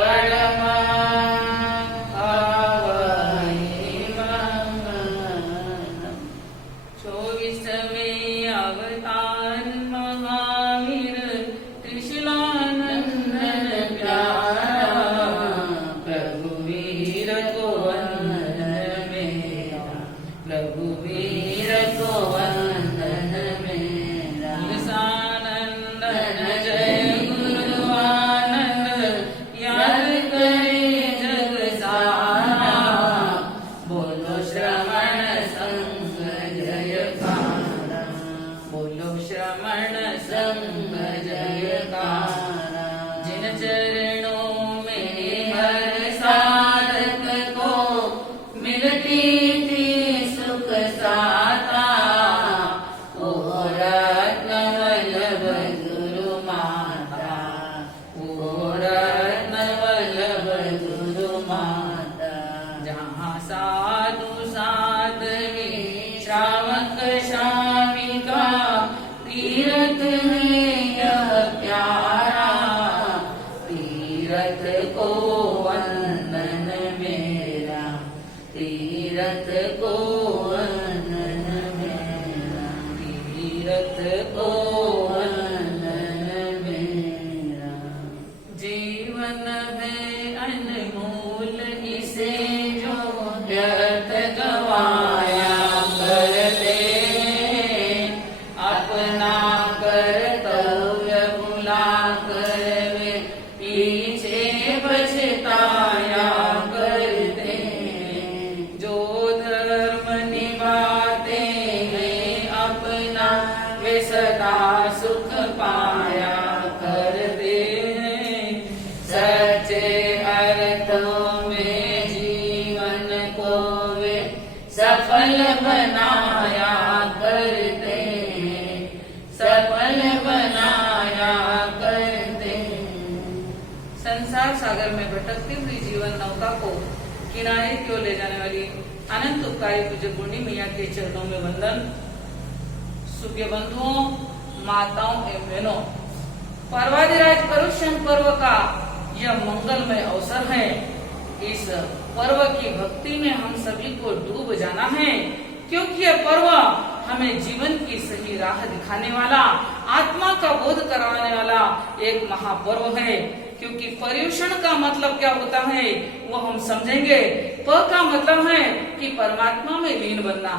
परम आवै मंगलम। 24वें अवतार महावीर त्रिशूलानंदन प्यारा, प्रभुवीर को वंदन मेरा, प्रभुवीर को वंदन मेरा। सानंदन जय गुरुआनंद, याद करे जग सारा, बोलो श्रवण संग जयकारा, बोलो श्रवण संग जयकारा। जिन चरणों में हर साधक को मिलती थी सुख साता, ओ रत्न वल्लभ गुरु माता, ओ रत्न वल्लभ गुरु माता। जहाँ साधु साध्वी श्रावक श्राविका, तीर्थ है यह प्यारा, तीर्थ को वंदन मेरा, तीर्थ को वंदन मेरा, तीर्थ को वंदन मेरा। जीवन है अनमोल, इसे जो व्यर्थ गवाया करते, अपना कर्तव्य भुला कर वे पीछे पछताया करते। जो धर्म निभाते हैं अपना, वे सदा सुख पाया करते हैं। सच्चे अर्थों में जीवन को वे सफल बनाया करते हैं, सफल बनाया करते हैं। संसार सागर में भटकती हुई जीवन नौका को किनारे की ओर ले जाने वाली अनंत उपकारी पूज्य पूर्णी मैया के चरणों में वंदन। सूर्य बंधुओं, माताओं एवं बहनों, पर्वाधिराज पर्युषण पर्व का यह मंगलमय अवसर है। इस पर्व की भक्ति में हम सभी को डूब जाना है, क्योंकि यह पर्व हमें जीवन की सही राह दिखाने वाला, आत्मा का बोध कराने वाला एक महापर्व है। क्योंकि पर्युषण का मतलब क्या होता है वो हम समझेंगे। प का मतलब है कि परमात्मा में लीन बनना।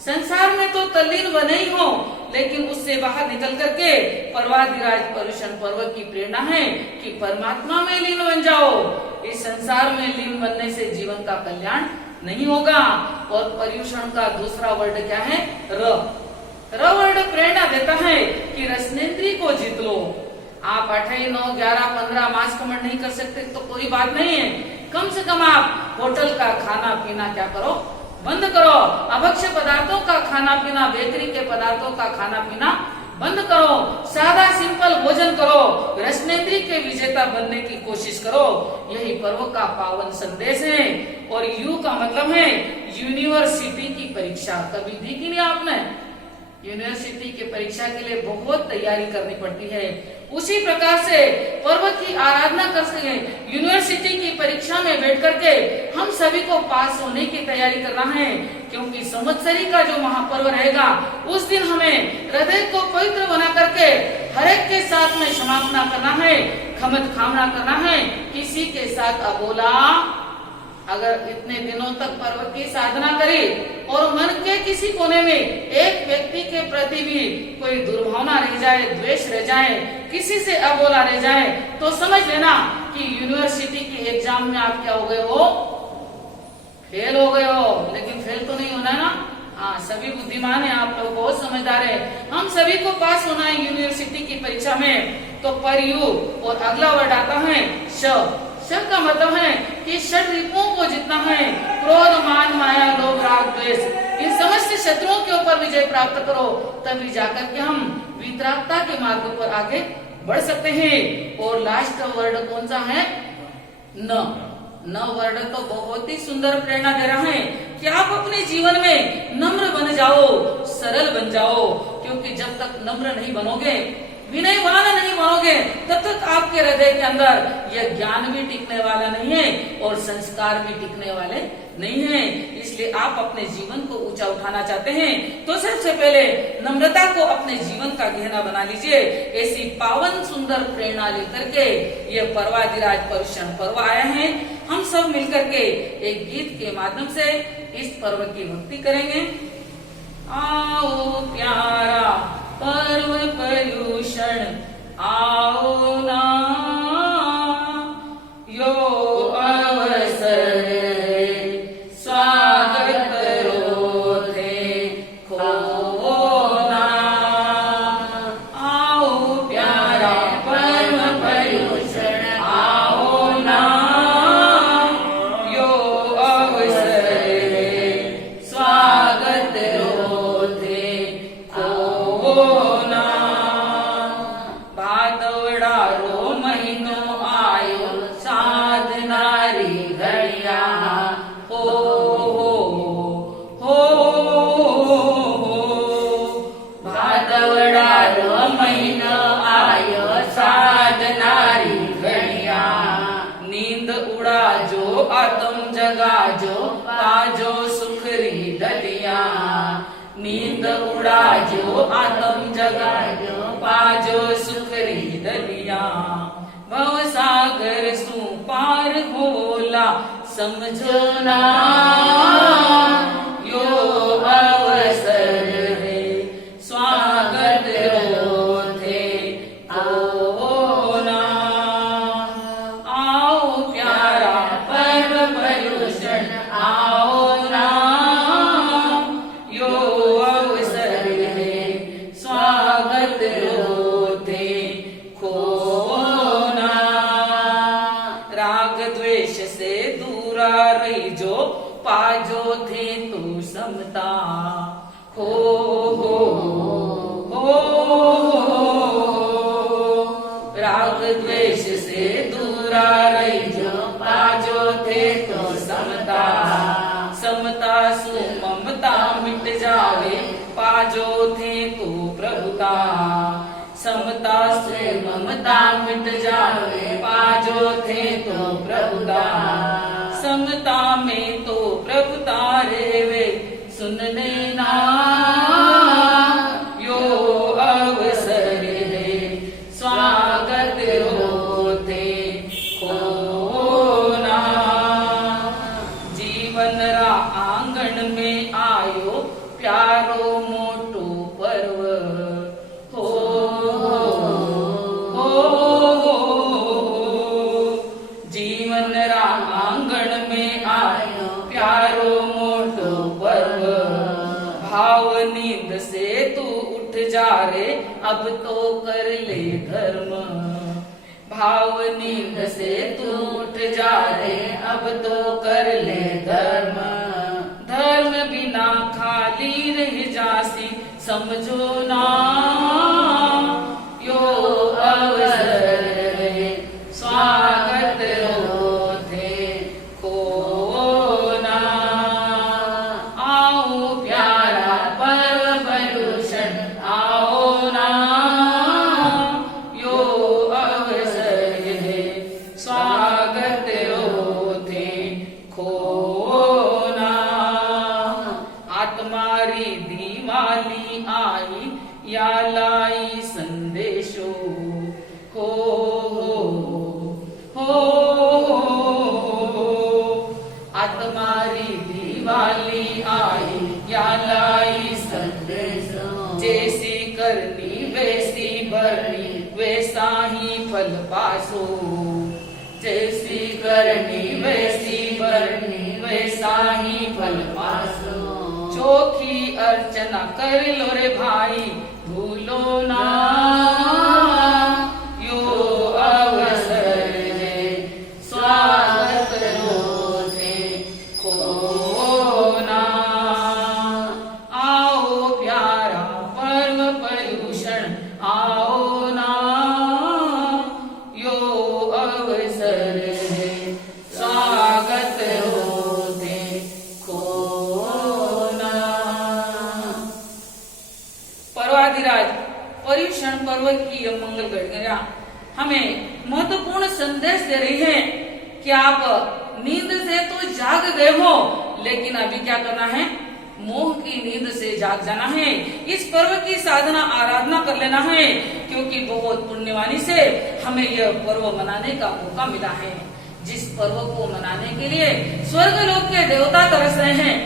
संसार में तो तल्लीन बने ही हो, लेकिन उससे बाहर निकल करके पर्वाधिराज पर्युषण पर्व की प्रेरणा है कि परमात्मा में लीन बन जाओ। इस संसार में लीन बनने से जीवन का कल्याण नहीं होगा। और पर्युषण का दूसरा वर्ड क्या है? र वर्ड प्रेरणा देता है कि रसनेंद्रिय को जीत लो। आप 8, 9, 11, 15 मास कमेंट नहीं कर सकते तो कोई बात नहीं है। कम से कम आप होटल का खाना पीना क्या करो, बंद करो। अभक्ष्य पदार्थों का खाना पीना, बेकरी के पदार्थों का खाना पीना बंद करो। सादा सिंपल भोजन करो। रसनेंद्रिय के विजेता बनने की कोशिश करो। यही पर्व का पावन संदेश है। और यू का मतलब है यूनिवर्सिटी की परीक्षा। कभी दी कि नहीं आपने? यूनिवर्सिटी की परीक्षा के लिए बहुत तैयारी करनी पड़ती है। उसी प्रकार से पर्व की आराधना कर सके। यूनिवर्सिटी की परीक्षा में बैठ करके हम सभी को पास होने की तैयारी करना है, क्योंकि संवत्सरी का जो महापर्व रहेगा उस दिन हमें हृदय को पवित्र बना करके हर एक के साथ में क्षमापना करना है, खमत खामना करना है। किसी के साथ अबोला अगर इतने दिनों तक पर्व की साधना करी और मन के किसी कोने में एक व्यक्ति के प्रति भी कोई दुर्भावना रह जाए, द्वेष रह जाए, किसी से अबोला रह जाए, तो समझ लेना कि यूनिवर्सिटी की एग्जाम में आप क्या हो गए हो? फेल हो गए हो। लेकिन फेल तो नहीं होना है ना। हाँ, सभी बुद्धिमान है, आप लोग बहुत समझदार है। हम सभी को पास होना है यूनिवर्सिटी की परीक्षा में। तो पर यू और अगला वर्ड आता है श। श का मतलब है कि षड रिपुओं को जितना है, क्रोध, मान, माया, लोभ, राग, द्वेष, इन समस्त शत्रुओं के ऊपर विजय प्राप्त करो, तभी जाकर के हम वितरागता के मार्ग पर आगे बढ़ सकते हैं। और लास्ट का वर्ड कौन सा है? न वर्ड तो बहुत ही सुंदर प्रेरणा दे रहा है कि आप अपने जीवन में नम्र बन जाओ, सरल बन जाओ। क्योंकि जब तक नम्र नहीं बनोगे, विनयवान नहीं बनोगे तब तक आपके हृदय के अंदर यह ज्ञान भी टिकने वाला नहीं है और संस्कार भी टिकने वाले नहीं है। इसलिए आप अपने जीवन को ऊंचा उठाना चाहते हैं तो सबसे पहले नम्रता को अपने जीवन का गहना बना लीजिए। ऐसी पावन सुंदर प्रेरणा लेकर के यह पर्वाधिराज पर्युषण पर्व आया है। हम सब मिलकर के एक गीत के माध्यम से इस पर्व की भक्ति करेंगे। आओ प्यारा पर्व पर्युषण आओ ना, यो अवसर स्वागत रोधे खोना। आओ प्यारा पर्व पर्युषण आओ ना, यो अवसर स्वागत रोधे खोना। भादवड़ा रो महीनो आयो साधनारी घड़िया हो हो भादवड़ा रो महीनो आयो साधनारी घड़िया। नींद उड़ा जो आत्म जगा जो पाजो सुखरी दलिया। नींद उड़ा जो आत्म जगा जो पाजो सुखरी दलिया। भव सागर सु पार होला समझो ना, यो अवसर है स्वागत रोधे खोना। आओ प्यारा पर्व पर्युषण आओ ना, यो अवसर है स्वागत रोधे खोना। राग द्वेष से दूरा रही जो पाजो थे तू समता हो हो। राग द्वेष से दूरा रही जो पाजो थे तो समता। समता सु ममता मिट जावे पाजो थे तू प्रभुता। समता से ममता मिट जावे पाजो थे तो प्रभुता। समता में तो प्रभुता रेवे सुन लेना, यो अवसर है स्वागत रोधे खोना। जीवन रा आंगन में आयो प्यारो मोटो पर्व हो हो। जीवन रा आंगन में आयो प्यारो मोटो पर्व। भाव नींद से तू उठ जा रे अब तो कर ले धर्म। भाव नींद से तू उठ जा रे अब तो कर ले धर्म। धर्म बिना खाली रह जासी समझो ना, यो अवसर है स्वागत रोधे खोना। आओ प्यारा पर्व पर्युषण आओ ना, यो अवसर है स्वागत रोधे खोना। आत्मारी दीवाली आई या लाई संदेशो हो हो। आत्मारी दीवाली आई या लाई संदेशो। जैसी करनी वैसी भरनी वैसा ही फल पासो। जैसी करनी वैसी भरनी वैसा ही फल पासो। चोखी अर्चना कर लो रे भाई भूलो ना, यो अवसर है स्वागत रोधे खोना। आओ प्यारा पर्व पर्युषण आओ ना, यो अवसर है स्वागत रोधे खोना। पर्वाधिराज पर्युषण पर्व की हमें महत्वपूर्ण संदेश दे रही है कि आप नींद से तो जाग गए हो, लेकिन अभी क्या करना है? मोह की नींद से जाग जाना है। इस पर्व की साधना आराधना कर लेना है, क्योंकि बहुत पुण्यवानी से हमें यह पर्व मनाने का मौका मिला है। जिस पर्व को मनाने के लिए स्वर्ग लोक के देवता तरस रहे हैं,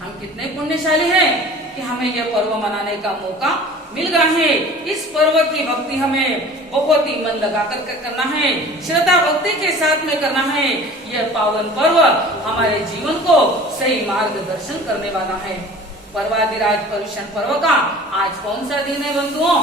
हम कितने पुण्यशाली हैं कि हमें यह पर्व मनाने का मौका मिल रहा है। इस पर्व की भक्ति हमें बहुत ही मन लगा कर करना है, श्रद्धा भक्ति के साथ में करना है। यह पावन पर्व हमारे जीवन को सही मार्गदर्शन करने वाला है। पर्वाधिराज पर्युषण पर्व का आज कौन सा दिन है बंधुओं?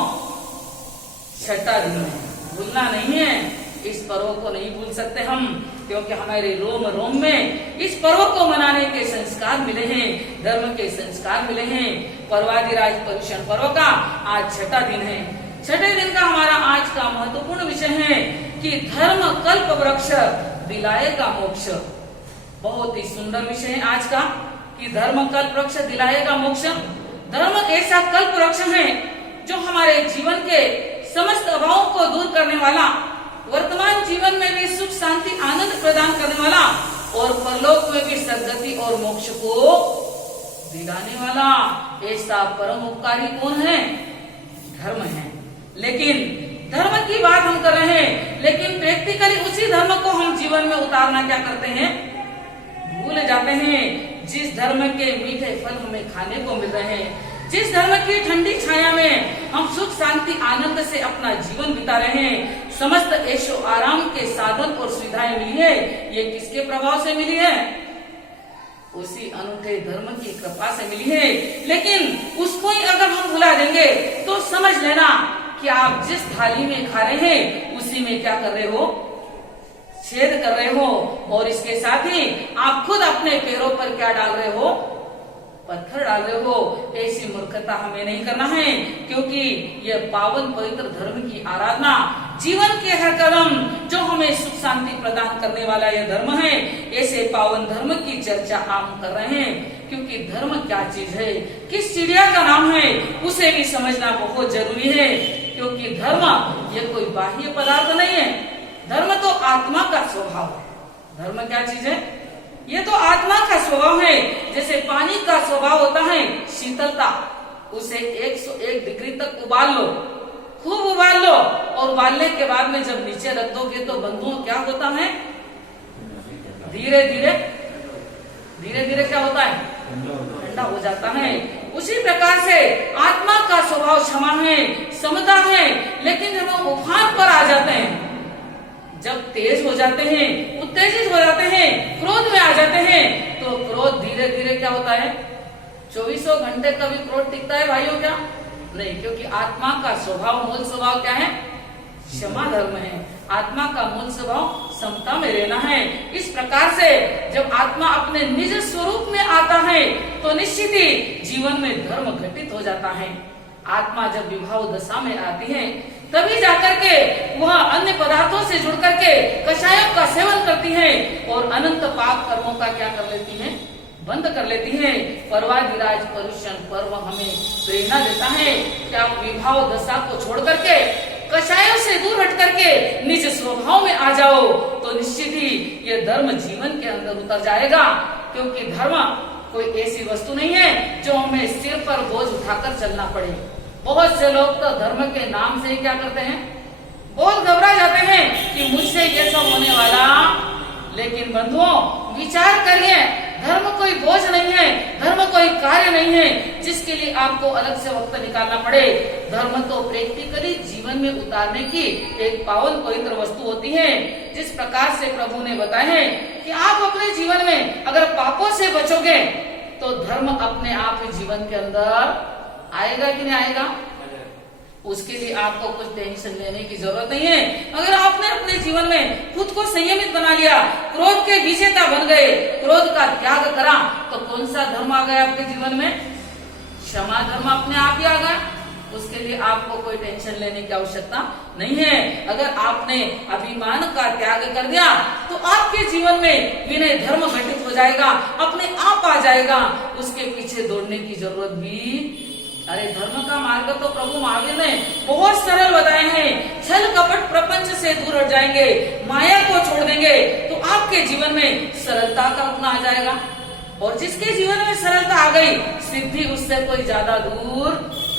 छठा दिन है, भूलना नहीं है। इस पर्व को नहीं भूल सकते हम, क्योंकि हमारे रोम रोम में इस पर्व को मनाने के संस्कार मिले हैं, धर्म के संस्कार मिले हैं। पर्वाधिराज पर्युषण पर्व का आज छठा दिन है। छठे दिन का हमारा आज का महत्वपूर्ण विषय है कि धर्म कल्प वृक्ष दिलाएगा मोक्ष। बहुत ही सुंदर विषय है आज का कि धर्म कल्प वृक्ष दिलाएगा मोक्ष। धर्म ऐसा कल्प वृक्ष है जो हमारे जीवन के समस्त अभावों को दूर करने वाला, वर्तमान जीवन में भी सुख शांति आनंद प्रदान करने वाला और परलोक में भी सद्गति और मोक्ष को दिलाने वाला ऐसा परम उपकारी कौन है? धर्म है। लेकिन धर्म की बात हम कर रहे हैं, लेकिन प्रैक्टिकली उसी धर्म को हम जीवन में उतारना क्या करते हैं? भूल जाते हैं। जिस धर्म के मीठे फल हमें खाने को मिल रहे हैं, जिस धर्म की ठंडी छाया में हम सुख शांति आनंद से अपना जीवन बिता रहे हैं, समस्त ऐशो आराम के साधन और सुविधाएं मिली है, ये किसके प्रभाव से मिली है? उसी अनूठे धर्म की कृपा से मिली है। लेकिन उसको ही अगर हम भुला देंगे तो समझ लेना कि आप जिस थाली में खा रहे हैं उसी में क्या कर रहे हो? छेद कर रहे हो। और इसके साथ ही आप खुद अपने पैरों पर क्या डाल रहे हो? पत्थर डाल रहे हो। ऐसी मूर्खता हमें नहीं करना है, क्योंकि यह पावन पवित्र धर्म की आराधना जीवन के हर कदम जो हमें सुख शांति प्रदान करने वाला यह धर्म है, ऐसे पावन धर्म की चर्चा हम कर रहे हैं। क्योंकि धर्म क्या चीज है, किस चिड़िया का नाम है, उसे भी समझना बहुत जरूरी है। क्योंकि धर्म यह कोई बाह्य पदार्थ नहीं है, धर्म तो आत्मा का स्वभाव है। धर्म क्या चीज है? ये तो आत्मा का स्वभाव है। जैसे पानी का स्वभाव होता है शीतलता, उसे 101 डिग्री तक उबाल लो, खूब उबाल लो, और उबालने के बाद में जब नीचे रख दोगे तो बंधुओं क्या होता है? धीरे धीरे क्या होता है? ठंडा हो जाता है। उसी प्रकार से आत्मा का स्वभाव क्षमा है, समता है। लेकिन जब हम उफान पर आ जाते हैं, जब तेज हो जाते हैं, उत्तेजित हो जाते हैं, क्रोध में आ जाते हैं, तो क्रोध धीरे धीरे क्या होता है? 24 घंटे कभी क्रोध टिकता है भाइयों? क्या नहीं, क्योंकि आत्मा का स्वभाव, मूल स्वभाव क्या है? क्षमा धर्म है। आत्मा का मूल स्वभाव समता में रहना है। इस प्रकार से जब आत्मा अपने निज स्वरूप में आता है तो निश्चित ही जीवन में धर्म घटित हो जाता है। आत्मा जब विभाव दशा में आती है तभी जाकर के वह अन्य पदार्थों से जुड़ करके कषायों का सेवन करती है और अनंत पाप कर्मों का क्या कर लेती है? बंद कर लेती है। पर्वाधिराज पर्युषण पर्व हमें प्रेरणा देता है कि आप विभाव दशा को छोड़ करके कषायों से दूर हट करके निज स्वभाव में आ जाओ, तो निश्चित ही यह धर्म जीवन के अंदर उतर जाएगा। क्योंकि धर्म कोई ऐसी वस्तु नहीं है जो हमें सिर पर बोझ उठाकर चलना पड़े। बहुत से लोग तो धर्म के नाम से ही क्या करते हैं? बहुत घबरा जाते हैं कि मुझसे ये सब होने वाला। लेकिन बंधुओं, विचार करिए, धर्म कोई बोझ नहीं है, धर्म कोई कार्य नहीं है जिसके लिए आपको अलग से वक्त निकालना पड़े। धर्म तो प्रैक्टिकली जीवन में उतारने की एक पावन पवित्र वस्तु होती है। जिस प्रकार से प्रभु ने बताया है कि आप अपने जीवन में अगर पापों से बचोगे तो धर्म अपने आप ही जीवन के अंदर आएगा कि नहीं आएगा? उसके लिए आपको कुछ टेंशन लेने की जरूरत नहीं है। अगर आपने अपने जीवन में खुद को संयमित बना लिया, क्रोध के विजेता बन गए, क्रोध का त्याग करा, तो कौन सा धर्म आ गया आपके जीवन में? क्षमा धर्म अपने आप ही आ गया। उसके लिए आपको कोई टेंशन लेने की आवश्यकता नहीं है। अगर आपने अभिमान का त्याग कर दिया तो आपके जीवन में विनय धर्म घटित हो जाएगा, अपने आप आ जाएगा। उसके पीछे दौड़ने की जरूरत भी अरे धर्म का मार्ग तो प्रभु महावीर ने बहुत सरल बताए हैं। छल कपट प्रपंच से दूर हट जाएंगे, माया को छोड़ देंगे तो आपके जीवन में सरलता का गुण आ जाएगा। और जिसके जीवन में सरलता आ गई, सिद्धि उससे कोई ज्यादा दूर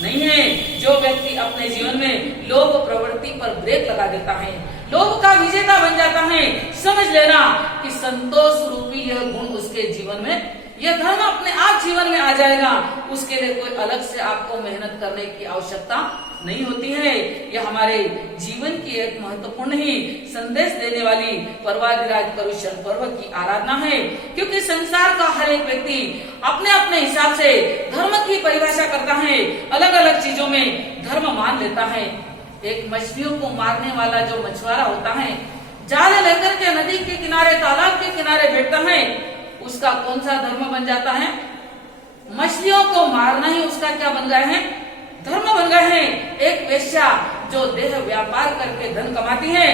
नहीं है। जो व्यक्ति अपने जीवन में लोभ प्रवृत्ति पर ब्रेक लगा देता है, लोभ का विजेता बन जाता है, समझ लेना कि संतोष रूपी यह गुण उसके जीवन में, यह धर्म अपने आप जीवन में आ जाएगा। उसके लिए कोई अलग से आपको मेहनत करने की आवश्यकता नहीं होती है। यह हमारे जीवन की एक महत्वपूर्ण ही संदेश देने वाली पर्वाधिराज परुषण पर्व की आराधना है। क्योंकि संसार का हर एक व्यक्ति अपने अपने हिसाब से धर्म की परिभाषा करता है, अलग अलग चीजों में धर्म मान लेता है। एक मछलियों को मारने वाला जो मछुआरा होता है, जाल लेकर के नदी के किनारे तालाब के किनारे बैठता है, उसका कौन सा धर्म बन जाता है? मछलियों को मारना ही उसका क्या बन गया है? धर्म बन गए हैं। एक वेश्या जो देह व्यापार करके धन कमाती है,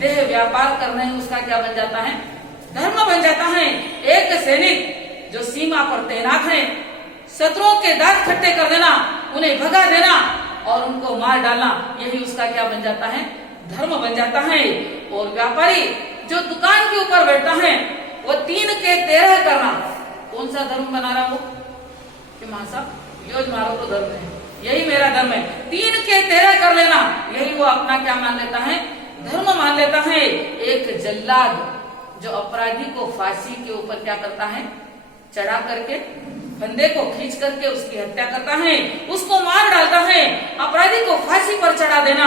देह व्यापार करना ही उसका क्या बन जाता है? धर्म बन जाता है। एक सैनिक जो सीमा पर तैनात है, शत्रुओं के दांत खट्टे कर देना, उन्हें भगा देना और उनको मार डालना, यही उसका क्या बन जाता है? धर्म बन जाता है। और व्यापारी जो दुकान के ऊपर बैठता है, वो 3 के 13 करना, कौन सा धर्म बना रहा वो? कि मां साहब योज मारो तो धर्म है, यही मेरा धर्म है। 3 के 13 कर लेना, यही वो अपना क्या मान लेता है? धर्म मान लेता है। एक जल्लाद जो अपराधी को फांसी के ऊपर क्या करता है? चढ़ा करके फंदे को खींच करके उसकी हत्या करता है, उसको मार डालता है। अपराधी को फांसी पर चढ़ा देना,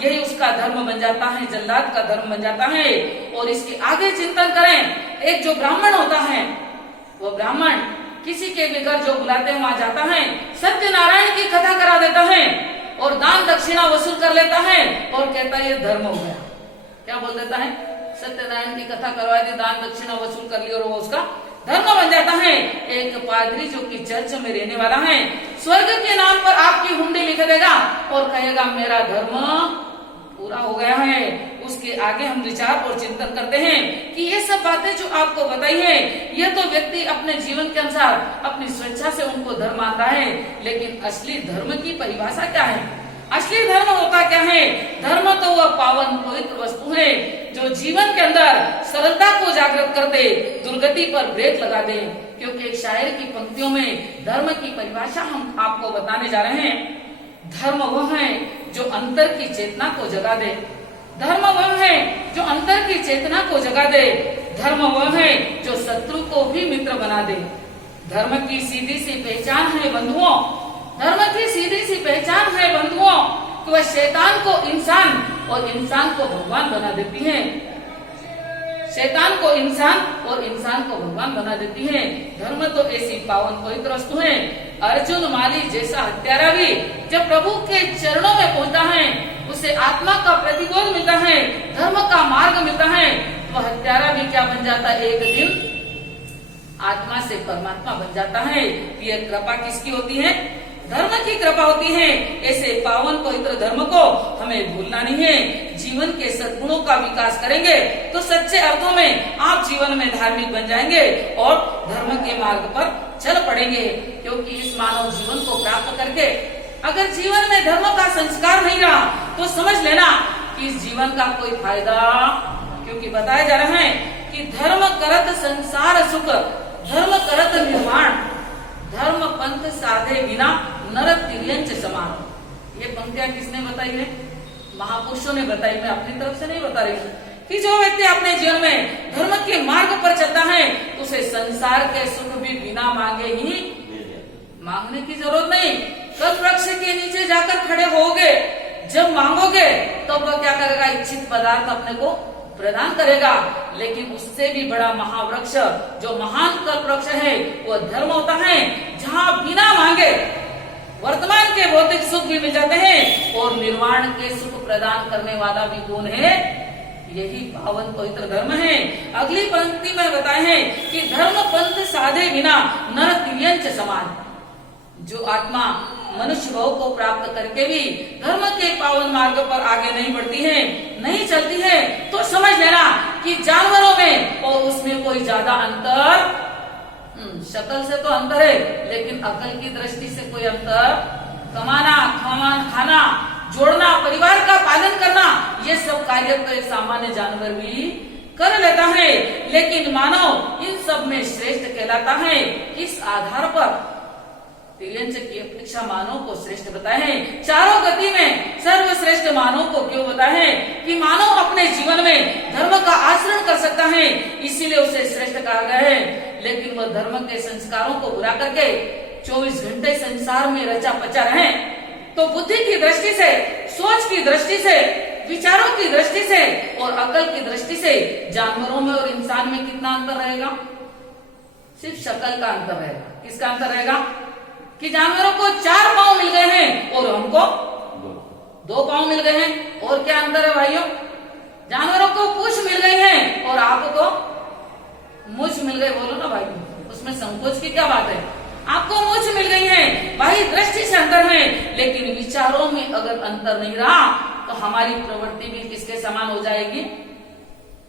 यही उसका धर्म बन जाता है, जल्लाद का धर्म बन जाता है। और इसके आगे चिंतन करें, एक जो ब्राह्मण होता है, वो ब्राह्मण किसी के भी घर जो बुलाते हैं वहां जाता है, सत्यनारायण की कथा करा देता है और दान दक्षिणा वसूल कर लेता है और कहता है ये धर्म हो गया। क्या बोल देता है? सत्यनारायण की कथा करवा दी, दान दक्षिणा वसूल कर ली और वो उसका धर्म बन जाता है। एक पादरी जो कि चर्च में रहने वाला है, स्वर्ग के नाम पर आपकी हुंडी लिख देगा और कहेगा मेरा धर्म पूरा हो गया है। उसके आगे हम विचार और चिंतन करते हैं कि ये सब बातें जो आपको बताई है, यह तो व्यक्ति अपने जीवन के अनुसार अपनी स्वेच्छा से उनको धर्म मानता है। लेकिन असली धर्म की परिभाषा क्या है? असली धर्म होता क्या है? धर्म तो वह पावन पवित्र वस्तु है जो जीवन के अंदर सरलता को जागृत कर दे, दुर्गति पर ब्रेक लगा दे। क्योंकि एक शायर की पंक्तियों में धर्म की परिभाषा हम आपको बताने जा रहे हैं। धर्म वह है जो अंतर की चेतना को जगा दे। धर्म वह है जो अंतर की चेतना को जगा दे। धर्म वह है जो शत्रु को भी मित्र बना दे। धर्म की सीधी सी पहचान है बंधुओं, धर्म की सीधी सी पहचान है बंधुओं कि वह शैतान को इंसान और इंसान को भगवान बना देती है। शैतान को इंसान और इंसान को भगवान बना देती है। धर्म तो ऐसी पावन पवित्र वस्तु है। अर्जुन माली जैसा हत्यारा भी जब प्रभु के चरणों में पहुंचता है, उसे आत्मा का प्रतिबोध मिलता है, धर्म का मार्ग मिलता है, तो हत्यारा भी क्या बन जाता है? एक दिन आत्मा से परमात्मा बन जाता है। यह कृपा किसकी होती है? धर्म की कृपा होती है। ऐसे पावन पवित्र धर्म को हमें भूलना नहीं है। जीवन के सद्गुणों का विकास करेंगे तो सच्चे अर्थों में आप जीवन में धार्मिक बन जाएंगे और धर्म के मार्ग पर चल पड़ेंगे। क्योंकि इस मानव जीवन को प्राप्त करके अगर जीवन में धर्म का संस्कार नहीं रहा तो समझ लेना कि इस जीवन का कोई फायदा, क्योंकि बताया जा रहा है कि धर्म करत संसार सुख, धर्म करत निर्माण, धर्म पंथ साधे बिना नर तिर्यंच समान। ये पंक्तियां किसने बताई है? महापुरुषों ने बताई, मैं अपनी तरफ से नहीं बता रही हूँ। कि जो व्यक्ति अपने जीवन में धर्म के मार्ग पर चलता है तो उसे संसार के सुख भी बिना मांगे ही, मांगने की जरूरत नहीं, कल वृक्ष के नीचे जाकर खड़े होगे, जब मांगोगे तो वह क्या करेगा? इच्छित पदार्थ अपने को प्रदान करेगा। लेकिन उससे भी बड़ा महावृक्ष जो महान कल्प वृक्ष है वो धर्म होता है, जहाँ बिना मांगे वर्तमान के भौतिक सुख भी मिल जाते हैं और निर्वाण के सुख प्रदान करने वाला भी कौन है? यही पावन पवित्र धर्म है। अगली पंक्ति में बताए हैं कि धर्म पंथ साधे बिना नर तिर्यंच समान। जो आत्मा मनुष्य भाव को प्राप्त करके भी धर्म के पावन मार्ग पर आगे नहीं बढ़ती है, नहीं चलती है, तो समझ लेना कि जानवरों में और उसमें कोई ज्यादा अंतर, शक्ल से तो अंतर है लेकिन अकल की दृष्टि से कोई अंतर कमाना, खाना, जोड़ना, परिवार का पालन करना, ये सब कार्य तो एक सामान्य जानवर भी कर लेता है। लेकिन मानव इन सब में श्रेष्ठ कहलाता है। इस आधार पर तिर्यंच की अपेक्षा मानव को श्रेष्ठ बताए हैं। चारों गति में सर्वश्रेष्ठ मानव को क्यों बताए हैं? कि मानव अपने जीवन में धर्म का आचरण कर सकता है, इसीलिए उसे श्रेष्ठ कहा गया है। लेकिन वह धर्म के संस्कारों को बुरा करके 24 घंटे संसार में रचा पचा रहे, तो बुद्धि की दृष्टि से, सोच की दृष्टि से, विचारों की दृष्टि से और अकल की दृष्टि से जानवरों में और इंसान में कितना अंतर रहेगा? सिर्फ शक्ल का अंतर रहेगा। किसका अंतर रहेगा? कि जानवरों को 4 पांव मिल गए हैं और हमको 2 पांव मिल गए हैं। और क्या अंतर है भाइयों? जानवरों को पूंछ मिल गई है और आपको मूछ मिल गई। बोलो ना भाई, उसमें संकोच की क्या बात है? आपको मूछ मिल गई है, भाई दृष्टि से अंतर है। लेकिन विचारों में अगर अंतर नहीं रहा तो हमारी प्रवृत्ति भी किसके समान हो जाएगी?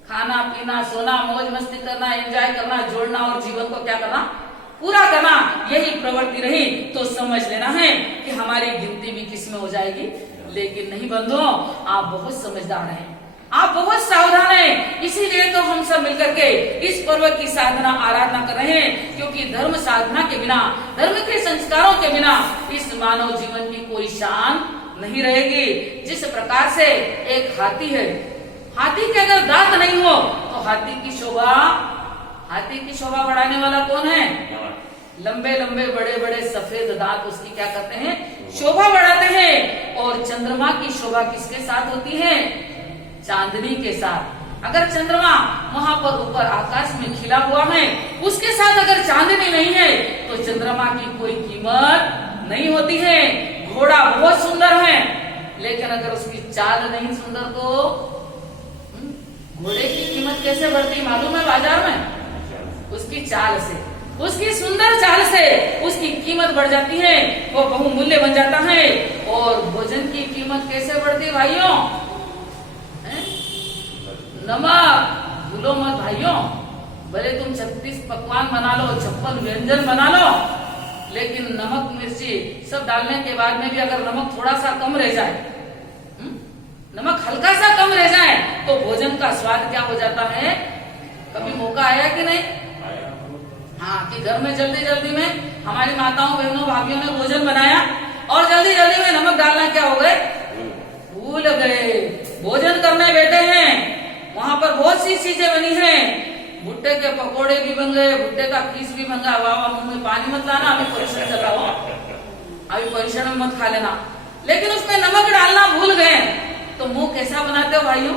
खाना पीना, सोना, मौज मस्ती करना, एंजॉय करना, जोड़ना और जीवन को क्या करना? पूरा करना, यही प्रवृत्ति रही तो समझ लेना है कि हमारी गिनती भी किसमें हो जाएगी। लेकिन नहीं बंधुओं, आप बहुत समझदार हैं, आप बहुत सावधान हैं। इसीलिए तो हम सब मिलकर के इस पर्व की साधना आराधना कर रहे हैं। क्योंकि धर्म साधना के बिना, धर्म के संस्कारों के बिना इस मानव जीवन की कोई शान नहीं रहेगी। जिस प्रकार से एक हाथी है, हाथी के अगर दांत नहीं हो तो हाथी की शोभा बढ़ाने वाला कौन है? लंबे लंबे बड़े बड़े सफेद दांत उसकी क्या करते हैं? शोभा बढ़ाते हैं। और चंद्रमा की शोभा किसके साथ होती है? चांदनी के साथ। अगर चंद्रमा वहां पर ऊपर आकाश में खिला हुआ है, उसके साथ अगर चांदनी नहीं है तो चंद्रमा की कोई कीमत नहीं होती है। घोड़ा बहुत सुंदर है, लेकिन अगर उसकी चाल नहीं सुंदर तो घोड़े की कीमत कैसे बढ़ती मालूम है? बाजार में उसकी चाल से, उसकी सुंदर चाल से उसकी कीमत बढ़ जाती है, वो बहुमूल्य बन जाता है। और भोजन की कीमत कैसे बढ़ती भाइयों? नमक भूलो मत भाइयों। भले तुम 36 पकवान बना लो, 56 व्यंजन बना लो, लेकिन नमक मिर्ची सब डालने के बाद में भी अगर नमक थोड़ा सा कम रह जाए, नमक हल्का सा कम रह जाए तो भोजन का स्वाद क्या हो जाता है? कभी मौका आया कि नहीं? हाँ, कि घर में जल्दी जल्दी में हमारी माताओं बहनों भाभियों ने भोजन बनाया और जल्दी जल्दी में नमक डालना क्या हो गए? भूल गए। भोजन करने बैठे हैं, वहां पर बहुत सी चीजें बनी हैं, भुट्टे के पकोड़े भी बन गए, भुट्टे का पीस भी बन गया। वाह, मुंह में पानी मत लाना, अभी परिश्रम चल रहा हो, अभी परिश्रम में मत खा लेना। लेकिन उसमें नमक डालना भूल गए तो मुंह कैसा बनाते हो भाइयों?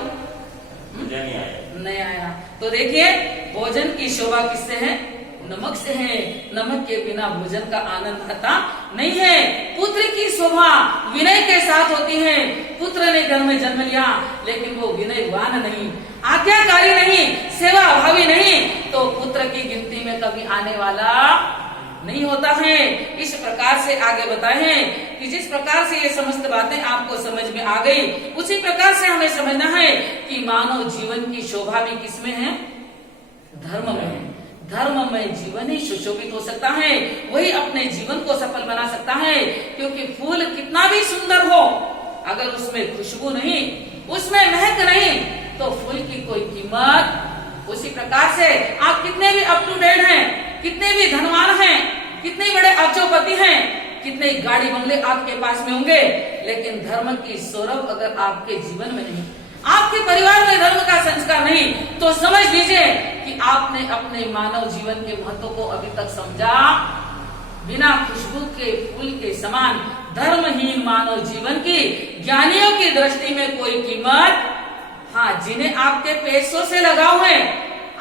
नहीं आया। तो देखिए, भोजन की शोभा किससे है? नमक से है। नमक के बिना भोजन का आनंद आता नहीं है। पुत्र की शोभा विनय के साथ होती है। पुत्र ने घर में जन्म लिया लेकिन वो विनयवान नहीं, आज्ञाकारी नहीं, सेवा भावी नहीं, तो पुत्र की गिनती में कभी आने वाला नहीं होता है। इस प्रकार से आगे बताए हैं कि जिस प्रकार से ये समस्त बातें आपको समझ में आ गई, उसी प्रकार से हमें समझना है कि मानव जीवन की शोभा भी किसमें है? धर्म में है। धर्म में जीवन ही सुशोभित हो सकता है, वही अपने जीवन को सफल बना सकता है। क्योंकि फूल कितना भी सुंदर हो, अगर उसमें खुशबू नहीं, उसमें महक नहीं, तो फूल की कोई कीमत। उसी प्रकार से आप कितने भी अप टू डेट हैं, कितने भी धनवान हैं, कितने बड़े अब्जोपति हैं, कितने गाड़ी बंगले आपके पास में होंगे, लेकिन धर्म की सौरभ अगर आपके जीवन में नहीं, आपके परिवार में धर्म का संस्कार नहीं, तो समझ लीजिए कि आपने अपने मानव जीवन के महत्व को अभी तक समझा। बिना खुशबू के फूल के समान धर्महीन मानव जीवन की ज्ञानियों की दृष्टि में कोई कीमत। हाँ, जिन्हें आपके पैसों से लगाव है,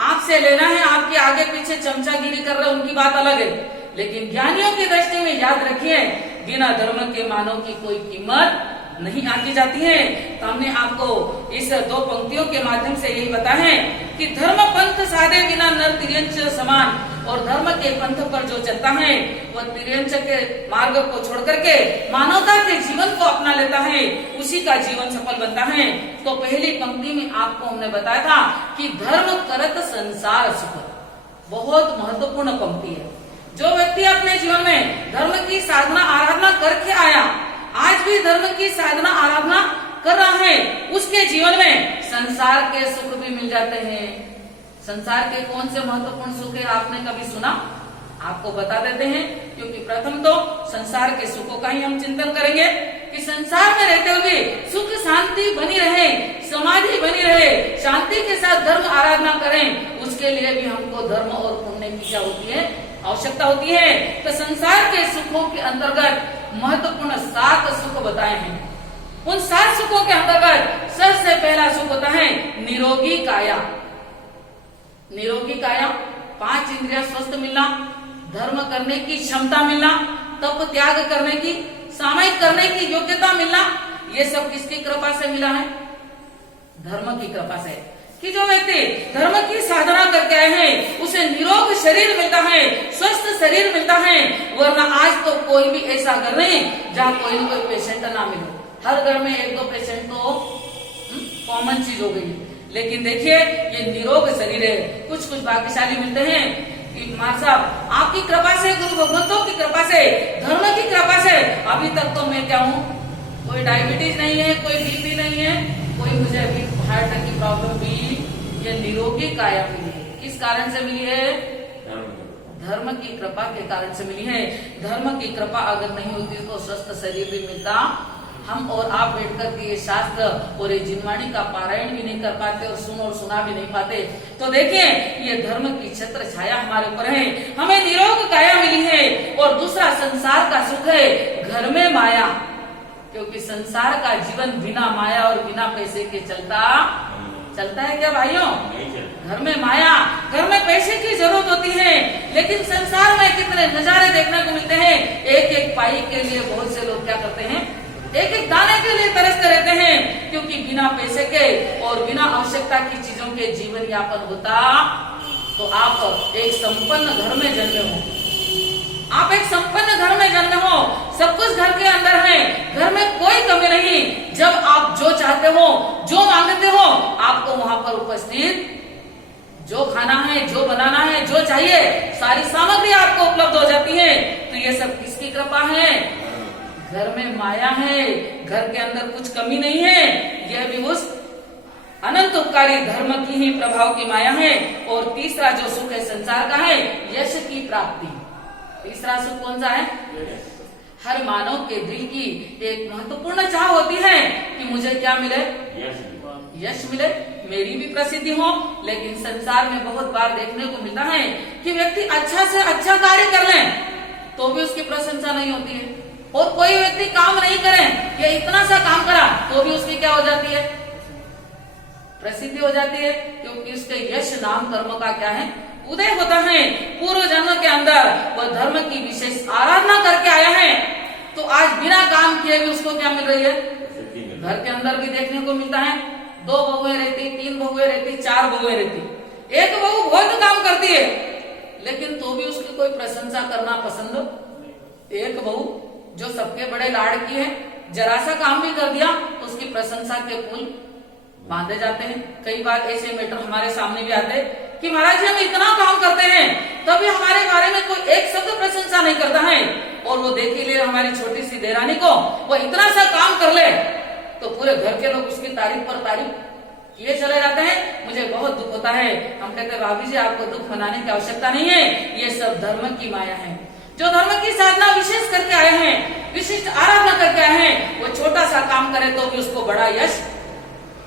आपसे लेना है, आपके आगे पीछे चमचागिरी कर रहे, उनकी बात अलग है। लेकिन ज्ञानियों की दृष्टि में याद रखिए, बिना धर्म के मानव की कोई कीमत नहीं आकी जाती है। तो हमने आपको इस 2 पंक्तियों के माध्यम से यही बताया है कि धर्म पंथ साधे बिना नर तिर्यंच समान, और धर्म के पंथ पर जो चलता है वह तिर्यंच के मार्ग को छोड़ करके मानवता के जीवन को अपना लेता है, उसी का जीवन सफल बनता है। तो पहली पंक्ति में आपको हमने बताया था कि धर्म करत संसार सुख, बहुत महत्वपूर्ण पंक्ति है। जो व्यक्ति अपने जीवन में धर्म की साधना आराधना करके आया, आज भी धर्म की साधना आराधना कर रहा है, उसके जीवन में संसार के सुख भी मिल जाते हैं। संसार के कौन से महत्वपूर्ण सुख है आपने कभी सुना? आपको बता देते हैं, क्योंकि प्रथम तो संसार के सुखों का ही हम चिंतन करेंगे कि संसार में रहते हुए सुख शांति बनी रहे, समाधि बनी रहे, शांति के साथ धर्म आराधना करें, उसके लिए भी हमको धर्म और पुण्य की क्या होती है? आवश्यकता होती है। तो संसार के सुखों के अंतर्गत महत्वपूर्ण 7 सुख बताए हैं। उन 7 सुखों के अंतर्गत सबसे पहला सुख होता है निरोगी काया। निरोगी काया, 5 इंद्रियां स्वस्थ मिलना, धर्म करने की क्षमता मिलना, तप त्याग करने की, सामायिक करने की योग्यता मिलना, ये सब किसकी कृपा से मिला है? धर्म की कृपा से। कि जो व्यक्ति धर्म की साधना करके आए हैं उसे निरोग शरीर मिलता है, स्वस्थ शरीर मिलता है। वरना आज तो कोई भी ऐसा घर नहीं जहाँ कोई पेशेंट ना मिले। हर घर में 1-2 पेशेंट तो कॉमन चीज हो गई। लेकिन देखिए ये निरोग शरीर है। कुछ भाग्यशाली मिलते हैं कि मार साहब आपकी कृपा से, गुरु भगवंतों की कृपा से, धर्म की कृपा से अभी तक तो मैं क्या हूँ, कोई डायबिटीज नहीं है, कोई बीपी नहीं है, कोई मुझे अभी हार्ट की प्रॉब्लम भी, ये निरोगी काया मिली है। किस कारण से मिली है? धर्म की कृपा के कारण से मिली है। धर्म की कृपा अगर नहीं होती तो स्वस्थ शरीर भी मिलता, हम और आप बैठकर के ये शास्त्र और ये जिनवाणी का पारायण भी नहीं कर पाते और सुना भी नहीं पाते। तो देखिए ये धर्म की छत्र छाया हमारे ऊपर है, हमें निरोग काया मिली है। और दूसरा संसार का सुख है घर में माया, क्योंकि संसार का जीवन बिना माया और बिना पैसे के चलता है क्या भाइयों? घर में माया, घर में पैसे की जरूरत होती है, लेकिन संसार में कितने नजारे देखने को मिलते हैं। एक पाई के लिए बहुत से लोग क्या करते हैं, एक दाने के लिए तरसते रहते हैं, क्योंकि बिना पैसे के और बिना आवश्यकता की चीजों के जीवन यापन होता तो आप एक संपन्न घर में जन्मे हो, आप एक संपन्न घर में जन्मे हो, सब कुछ घर के अंदर है, घर में कोई कमी नहीं। जब आप जो चाहते हो, जो मांगते हो, आपको वहां पर उपस्थित जो खाना है, जो बनाना है, जो चाहिए, सारी सामग्री आपको उपलब्ध हो जाती है। तो ये सब किसकी कृपा है? घर में माया है, घर के अंदर कुछ कमी नहीं है। यह भी उस अनंत उपकारी धर्म की ही प्रभाव की माया है। और तीसरा जो सुख है संसार का है यश की प्राप्ति। तीसरा सुख कौन सा है? हर मानव के दिल की एक महत्वपूर्ण चाह होती है कि मुझे क्या मिले? यश मिले, मेरी भी प्रसिद्धि हो। लेकिन संसार में बहुत बार देखने को मिलता है कि व्यक्ति अच्छा से अच्छा कार्य कर ले तो भी उसकी प्रशंसा नहीं होती है, और कोई व्यक्ति काम नहीं करे, ये इतना सा काम करा तो भी उसकी क्या हो जाती है? प्रसिद्धि हो जाती है, क्योंकि उसके यश नाम कर्म का क्या है? उदय होता है। पूर्व जन्म के अंदर वह धर्म की विशेष आराधना करके आया है, तो आज बिना काम किए भी उसको क्या मिल रही है? घर के अंदर भी देखने को मिलता है 2 बहुएं रहती, 3 बहुएं रहती, 4 बहुएं रहती। एक बहू बहुत काम करती है, लेकिन तो भी उसकी कोई प्रशंसा करना पसंद। एक बहू जो सबके बड़े लाड़की है, जरा सा काम भी कर दिया तो उसकी प्रशंसा के पुल बांधे जाते हैं। कई बार ऐसे मैटर हमारे सामने भी आते कि महाराज जी हम इतना काम करते हैं तभी हमारे बारे में कोई एक शब्द प्रशंसा नहीं करता है। और वो देख ही ले हमारी छोटी सी देरानी को, वो इतना सा काम कर ले तो पूरे घर के लोग उसकी तारीफ पर तारीफ किए चले जाते हैं। मुझे बहुत दुख होता है। हम कहते हैं भाभी जी आपको दुख मनाने की आवश्यकता नहीं है, ये सब धर्म की माया है। जो धर्म की साधना विशेष करके आए हैं, विशिष्ट आराधना करके आए हैं, वो छोटा सा काम करे तो भी उसको बड़ा यश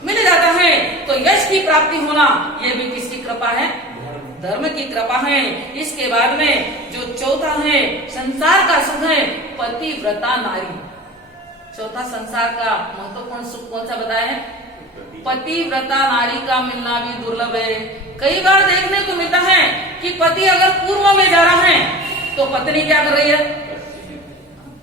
मिल जाता है। तो यश की प्राप्ति होना ये भी किसकी कृपा है? धर्म की कृपा है। इसके बाद में जो चौथा है संसार का सुख है पतिव्रता नारी। चौथा संसार का महत्वपूर्ण सुख कौन सा बताया है? पतिव्रता नारी का मिलना भी दुर्लभ है। कई बार देखने को मिलता है कि पति अगर पूर्व में जा रहा है तो पत्नी क्या कर रही है?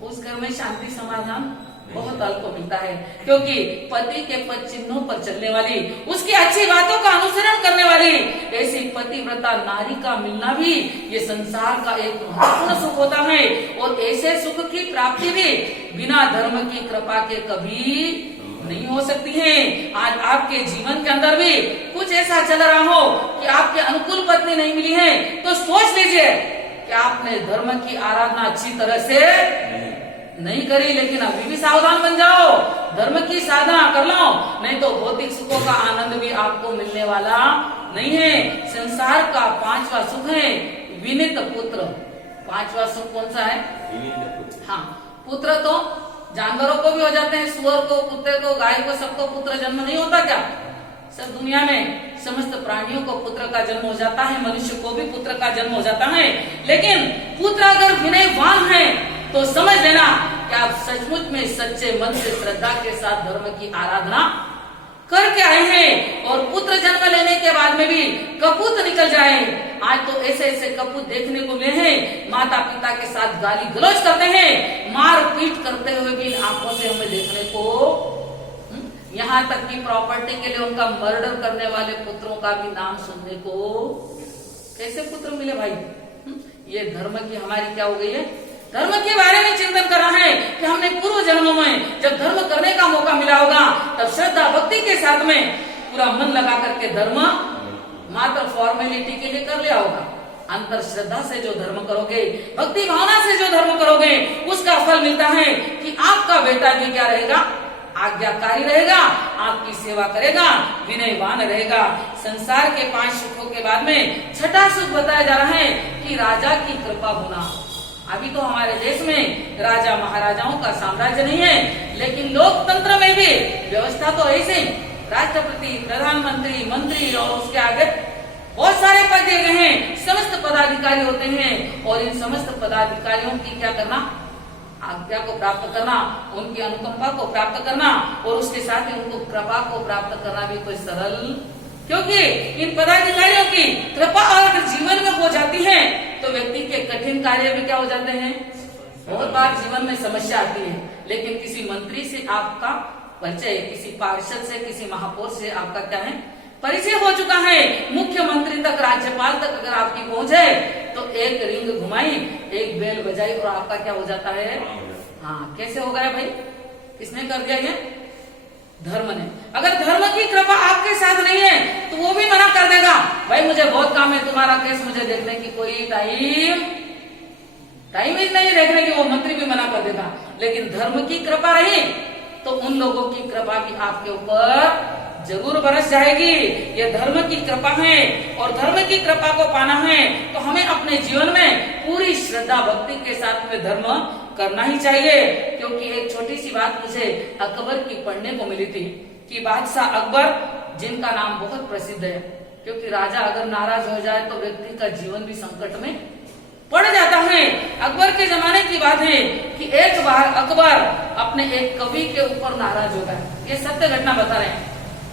उस घर में शांति समाधान बहुत अल्प मिलता है, क्योंकि पति के पद चिन्हों पर चलने वाली, उसकी अच्छी बातों का अनुसरण करने वाली ऐसी पतिव्रता नारी का मिलना भी ये संसार का एक महत्वपूर्ण सुख होता है। और ऐसे सुख की प्राप्ति भी बिना धर्म की कृपा के कभी नहीं हो सकती है। आज आपके जीवन के अंदर भी कुछ ऐसा चल रहा हो कि आपके अनुकूल पत्नी नहीं मिली है, तो सोच लीजिए कि आपने धर्म की आराधना अच्छी तरह से नहीं करी, लेकिन अभी भी सावधान बन जाओ, धर्म की साधना कर लो, नहीं तो भौतिक सुखों का आनंद भी आपको मिलने वाला नहीं है। संसार का 5वां सुख है विनीत पुत्र। 5वां सुख कौन सा है? हाँ, पुत्र तो जानवरों को भी हो जाते हैं, सुअर को, कुत्ते को, गाय को, सबको पुत्र जन्म नहीं होता क्या? सब दुनिया में समस्त प्राणियों को पुत्र का जन्म हो जाता है, मनुष्य को भी पुत्र का जन्म हो जाता है। लेकिन पुत्र अगर विनयवान है तो समझ लेना कि आप सचमुच में सच्चे मन से श्रद्धा के साथ धर्म की आराधना करके आए हैं। और पुत्र जन्म लेने के बाद में भी कपूत निकल जाए, आज तो ऐसे ऐसे कपूत देखने को मिले हैं, माता पिता के साथ गाली गलौज करते हैं, मार पीट करते हुए भी आंखों से हमें देखने को, यहाँ तक कि प्रॉपर्टी के लिए उनका मर्डर करने वाले पुत्रों का भी नाम सुनने को कैसे पुत्र मिले भाई? ये धर्म की हमारी क्या हो गई है? धर्म के बारे में चिंतन कर रहा है कि हमने पूर्व जन्मों में जब धर्म करने का मौका मिला होगा तब श्रद्धा भक्ति के साथ में पूरा मन लगा करके धर्म मात्र फॉर्मेलिटी के लिए कर लिया होगा। अंतर श्रद्धा से जो धर्म करोगे, भक्ति भावना से जो धर्म करोगे, उसका फल मिलता है कि आपका बेटा भी क्या रहेगा? आज्ञाकारी रहेगा, आपकी सेवा करेगा, विनयवान रहेगा। संसार के 5 सुखों के बाद में छठा सुख बताया जा रहा है कि राजा की कृपा होना। अभी तो हमारे देश में राजा महाराजाओं का साम्राज्य नहीं है, लेकिन लोकतंत्र में भी व्यवस्था तो ऐसे ही, राष्ट्रपति, प्रधानमंत्री, मंत्री और उसके आगे बहुत सारे पद दिए गए हैं, समस्त पदाधिकारी होते हैं। और इन समस्त पदाधिकारियों की क्या करना? आज्ञा को प्राप्त करना, उनकी अनुकंपा को प्राप्त करना और उसके साथ ही उनको कृपा को प्राप्त करना भी कोई सरल, क्योंकि इन पदाधिकारियों की कृपा अगर जीवन में हो जाती है तो व्यक्ति के कठिन कार्य भी क्या हो जाते हैं? बहुत बार जीवन में समस्या आती है, लेकिन किसी मंत्री से आपका परिचय, किसी पार्षद से, किसी महापौर से आपका क्या है? परिचय हो चुका है, मुख्यमंत्री तक, राज्यपाल तक अगर आपकी पहुंच है तो एक रिंग घुमाई, एक बेल बजाई और आपका क्या हो जाता है? हाँ, कैसे हो गया भाई? किसने कर दिया ये? धर्म ने। अगर धर्म की कृपा आपके साथ नहीं है तो वो भी मना कर देगा, भाई मुझे बहुत काम है, तुम्हारा केस मुझे देखने की कोई टाइम ही नहीं देखने की, वो मंत्री भी मना कर देगा। लेकिन धर्म की कृपा रही तो उन लोगों की कृपा भी आपके ऊपर जरूर बरस जाएगी। ये धर्म की कृपा है और धर्म की कृपा को पाना है तो हमें अपने जीवन में पूरी श्रद्धा भक्ति के साथ में धर्म करना ही चाहिए। क्योंकि एक छोटी सी बात मुझे अकबर की पढ़ने को मिली थी कि बादशाह अकबर, जिनका नाम बहुत प्रसिद्ध है, क्योंकि राजा अगर नाराज हो जाए तो व्यक्ति का जीवन भी संकट में पड़ जाता है। अकबर के जमाने की बात है कि एक बार अकबर अपने एक कवि के ऊपर नाराज हो गए, ये सत्य घटना बता रहे हैं।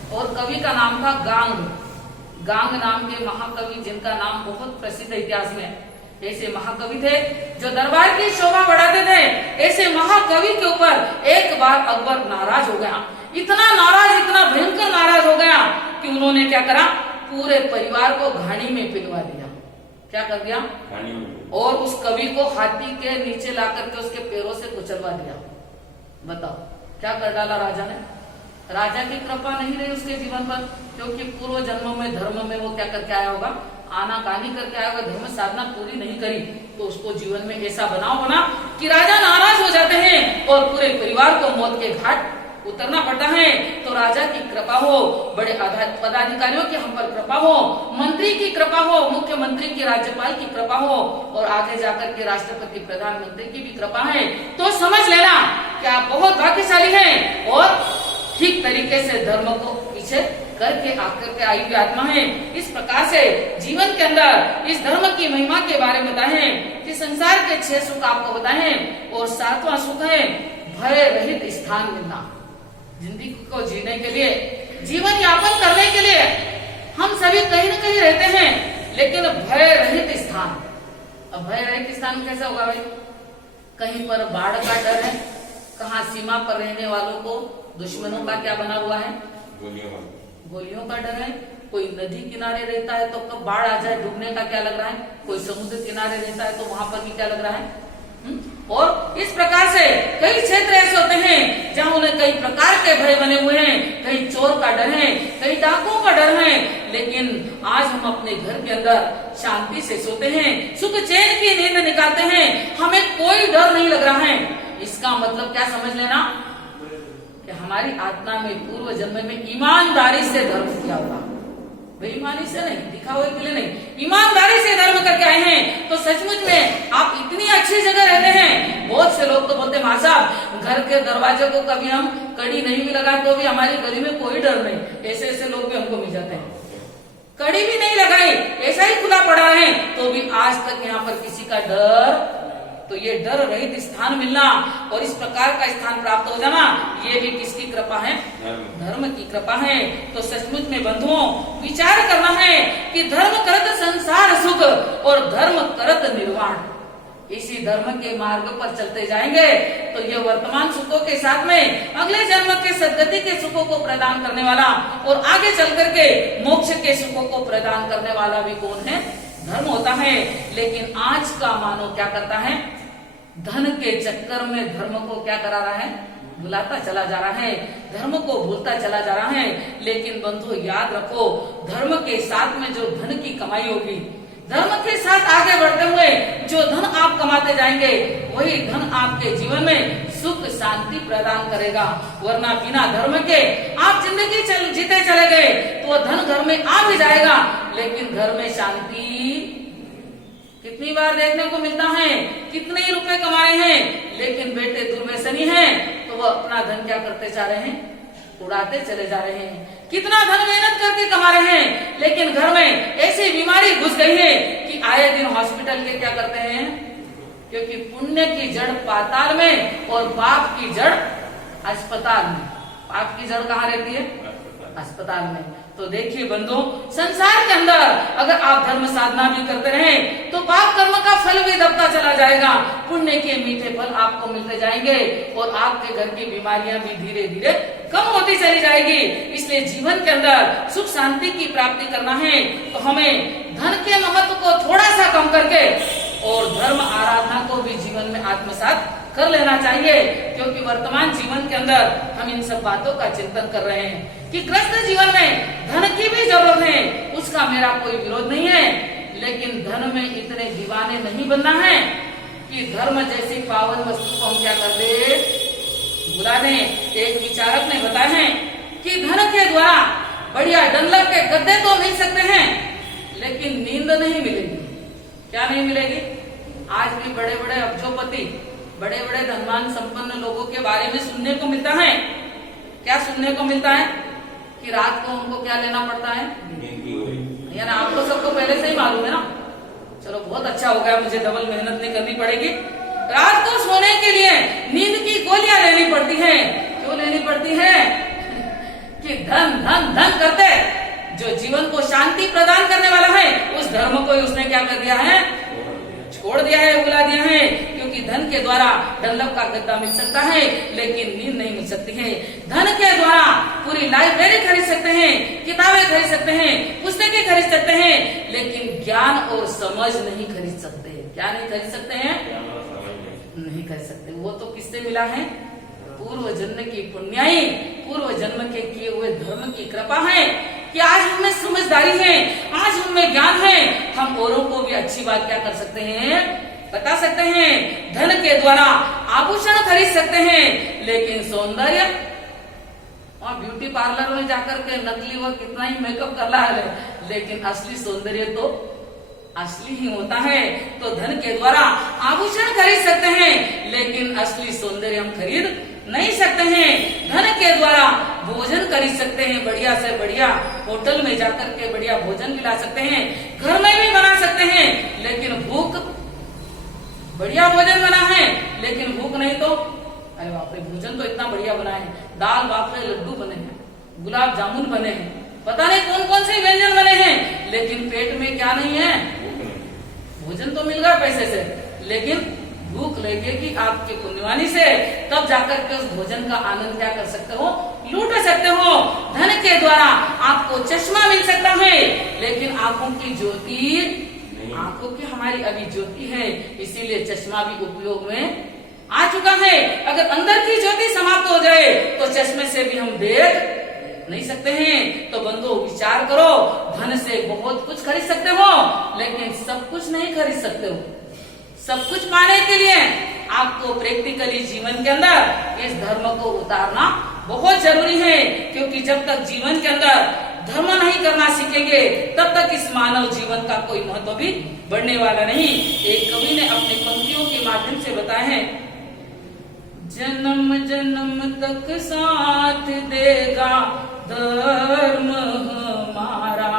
और कवि का नाम था गांग। गांग नाम के महाकवि, जिनका नाम बहुत प्रसिद्ध है इतिहास में। ऐसे महाकवि थे जो दरबार की शोभा बढ़ाते थे। ऐसे महाकवि के ऊपर एक बार अकबर नाराज हो गया, इतना नाराज, इतना भयंकर नाराज हो गया कि उन्होंने क्या करा? पूरे परिवार को घानी में पिलवा दिया। क्या कर दिया? और उस कवि को हाथी के नीचे ला करके उसके पैरों से कुचलवा दिया। बताओ क्या कर डाला राजा ने? राजा की कृपा नहीं रही उसके जीवन पर, क्योंकि पूर्व जन्म में धर्म में वो क्या करके आया होगा? आनाकानी करके आया होगा, धर्म साधना पूरी नहीं करी, तो उसको जीवन में ऐसा बनाव बना कि राजा नाराज हो जाते हैं और पूरे परिवार को मौत के घाट उतरना पड़ता है। तो राजा की कृपा हो, बड़े पदाधिकारियों की हम पर कृपा हो, मंत्री की कृपा हो, मुख्यमंत्री की, राज्यपाल की कृपा हो और आगे जाकर के राष्ट्रपति, प्रधानमंत्री की भी कृपा है, तो समझ लेना कि आप बहुत भाग्यशाली हैं और ठीक तरीके से धर्म को पीछे करके आकर के आई हुई आत्मा है। इस प्रकार से जीवन के अंदर इस धर्म की महिमा के बारे में बताए कि संसार के 6 सुख आपको बताए और 7वां सुख है भय रहित स्थान मिलना। जिंदगी को जीने के लिए, जीवन यापन करने के लिए हम सभी कहीं न कहीं रहते हैं, लेकिन भय रहित स्थान। अब भय रहित स्थान कैसे होगा भाई? कहीं पर बाढ़ का डर है, कहाँ सीमा पर रहने वालों को दुश्मनों का क्या बना हुआ है? गोलियों का डर है। कोई नदी किनारे रहता है तो कब बाढ़ आ जाए डूबने का क्या लग रहा है? कोई समुद्र किनारे रहता है तो वहां पर भी क्या लग रहा है? और इस प्रकार से कई क्षेत्र ऐसे होते हैं जहाँ उन्हें कई प्रकार के भय बने हुए हैं, कहीं चोर का डर है, कहीं डाकुओं का डर है, लेकिन आज हम अपने घर के अंदर शांति से सोते हैं, सुख चैन की नींद निकालते हैं, हमें कोई डर नहीं लग रहा है। इसका मतलब क्या समझ लेना कि हमारी आत्मा में पूर्व जन्म में ईमानदारी से धर्म किया होगा, बेईमानी से नहीं, दिखावे के लिए नहीं, ईमानदारी से धर्म करके आए हैं। तो सचमुच में आप इतनी अच्छी जगह रहते हैं। बहुत से लोग तो बोलते माँ साहब घर के दरवाजे को कभी हम कड़ी नहीं भी लगाए तो भी हमारी गली में कोई डर नहीं। ऐसे ऐसे लोग भी हमको मिल जाते हैं, कड़ी भी नहीं लगाई, ऐसा ही खुला पड़ा है तो भी आज तक यहाँ पर किसी का डर। तो ये डर रहित स्थान मिलना और इस प्रकार का स्थान प्राप्त हो जाना, ये भी किसकी कृपा है? धर्म की कृपा है। तो सचमुच में बंधुओं विचार करना है कि धर्म करत संसार सुख और धर्म करत निर्वाण। इसी धर्म के मार्ग पर चलते जाएंगे तो ये वर्तमान सुखों के साथ में अगले जन्म के सद्गति के सुखों को प्रदान करने वाला और आगे चल करके मोक्ष के सुखों को प्रदान करने वाला भी कौन है? धर्म होता है। लेकिन आज का मानव क्या करता है? धन के चक्कर में धर्म को क्या करा रहा है? भुलाता चला जा रहा है, धर्म को भूलता चला जा रहा है। लेकिन बंधु याद रखो, धर्म के साथ में जो धन की कमाई होगी, धर्म के साथ आगे बढ़ते हुए जो धन आप कमाते जाएंगे, वही धन आपके जीवन में सुख शांति प्रदान करेगा। वरना बिना धर्म के आप जिंदगी जीते चले गए तो धन घर में आ भी जाएगा, लेकिन घर में शांति कितनी बार देखने को मिलता है। कितने ही रुपए कमाए हैं, लेकिन बेटे दुर्व्यसनी हैं तो वो अपना धन क्या करते जा रहे हैं? उड़ाते चले जा रहे हैं। कितना धन मेहनत करके कमा रहे हैं, लेकिन घर में ऐसी बीमारी घुस गई है कि आए दिन हॉस्पिटल के क्या करते हैं? क्योंकि पुण्य की जड़ पाताल में और पाप की जड़ अस्पताल में। पाप की जड़ कहाँ रहती है? अस्पताल में। तो देखिए बंधु, संसार के अंदर अगर आप धर्म साधना भी करते रहें तो पाप कर्म का फल भी दबता चला जाएगा, पुण्य के मीठे फल आपको मिलते जाएंगे और आपके घर की बीमारियां भी धीरे धीरे कम होती चली जाएगी। इसलिए जीवन के अंदर सुख शांति की प्राप्ति करना है तो हमें धन के महत्व को थोड़ा सा कम करके और धर्म आराधना को भी जीवन में आत्मसात कर लेना चाहिए। क्योंकि वर्तमान जीवन के अंदर हम इन सब बातों का चिंतन कर रहे हैं कि ग्रस्त जीवन में धन की भी जरूरत है, उसका मेरा कोई विरोध नहीं है, लेकिन धन में इतने दीवाने नहीं बनना है कि धर्म जैसी पावन वस्तु को हम क्या कर दे? बुला दें। एक विचारक ने बताया है कि धन के द्वारा बढ़िया डंलप के गद्दे तो मिल सकते हैं, लेकिन नींद नहीं मिलेगी। क्या नहीं मिलेगी? आज भी बड़े बड़े अब्जोपति, बड़े बड़े धनवान संपन्न लोगों के बारे में सुनने को मिलता है। क्या सुनने को मिलता है? कि रात को उनको क्या लेना पड़ता है? यानी आपको सबको पहले से ही मालूम है ना। चलो बहुत अच्छा हो गया, मुझे डबल मेहनत नहीं करनी पड़ेगी। रात को सोने के लिए नींद की गोलियां लेनी पड़ती है। क्यों लेनी पड़ती है? कि धन धन धन करते जो जीवन को शांति प्रदान करने वाला है, उस धर्म को उसने क्या कर दिया है? छोड़ दिया है, बुला दिया है। क्योंकि धन के द्वारा डंलप का गद्दा मिल सकता है, लेकिन नींद नहीं मिल सकती है। धन के द्वारा पूरी लाइब्रेरी खरीद सकते हैं, किताबें खरीद सकते हैं, पुस्तकें खरीद सकते हैं, लेकिन ज्ञान और समझ नहीं खरीद सकते। क्या नहीं खरीद सकते हैं? नहीं खरीद सकते। वो तो किससे मिला है? पूर्व जन्म की पुण्याई, पूर्व जन्म के किए हुए धर्म की कृपा है कि आज हमें समझदारी है, आज हमें ज्ञान है। हम औरों को भी अच्छी बात क्या कर सकते हैं? बता सकते हैं। धन के द्वारा आभूषण खरीद सकते हैं, लेकिन सौंदर्य और ब्यूटी पार्लर में जाकर के नकली वो कितना ही मेकअप कर रहा है, लेकिन असली सौंदर्य तो असली ही होता है। तो धन के द्वारा आभूषण खरीद सकते हैं, लेकिन असली सौंदर्य हम खरीद नहीं सकते हैं। धन के द्वारा भोजन खरीद सकते हैं, बढ़िया से बढ़िया होटल में जाकर के बढ़िया भोजन भी ला सकते हैं, घर में भी बना सकते हैं, लेकिन भूख, बढ़िया भोजन बना है लेकिन भूख नहीं तो अरे बाप रे, भोजन तो इतना बढ़िया बना है, दाल बाफले लड्डू बने हैं, गुलाब जामुन बने हैं, पता नहीं कौन कौन से व्यंजन बने हैं, लेकिन पेट में क्या नहीं है? भोजन तो मिल गया पैसे से, लेकिन भूख लगेगी आपके पुण्यवानी से, तब जाकर के उस भोजन का आनंद क्या कर सकते हो? लूट सकते हो। धन के द्वारा आपको चश्मा मिल सकता है, लेकिन आंखों की ज्योति, आंखों की हमारी अभी ज्योति है, इसीलिए चश्मा भी उपयोग में आ चुका है। अगर अंदर की ज्योति समाप्त हो जाए तो चश्मे से भी हम देख नहीं सकते हैं। तो बंधु विचार करो, धन से बहुत कुछ खरीद सकते हो लेकिन सब कुछ नहीं खरीद सकते हो। सब कुछ पाने के लिए आपको प्रैक्टिकली जीवन के अंदर इस धर्म को उतारना बहुत जरूरी है, क्योंकि जब तक जीवन के अंदर धर्म नहीं करना सीखेंगे तब तक इस मानव जीवन का कोई महत्व भी बढ़ने वाला नहीं। एक कवि ने अपनी पंक्तियों के माध्यम से बताया है, जन्म जन्म तक साथ देगा धर्म हमारा,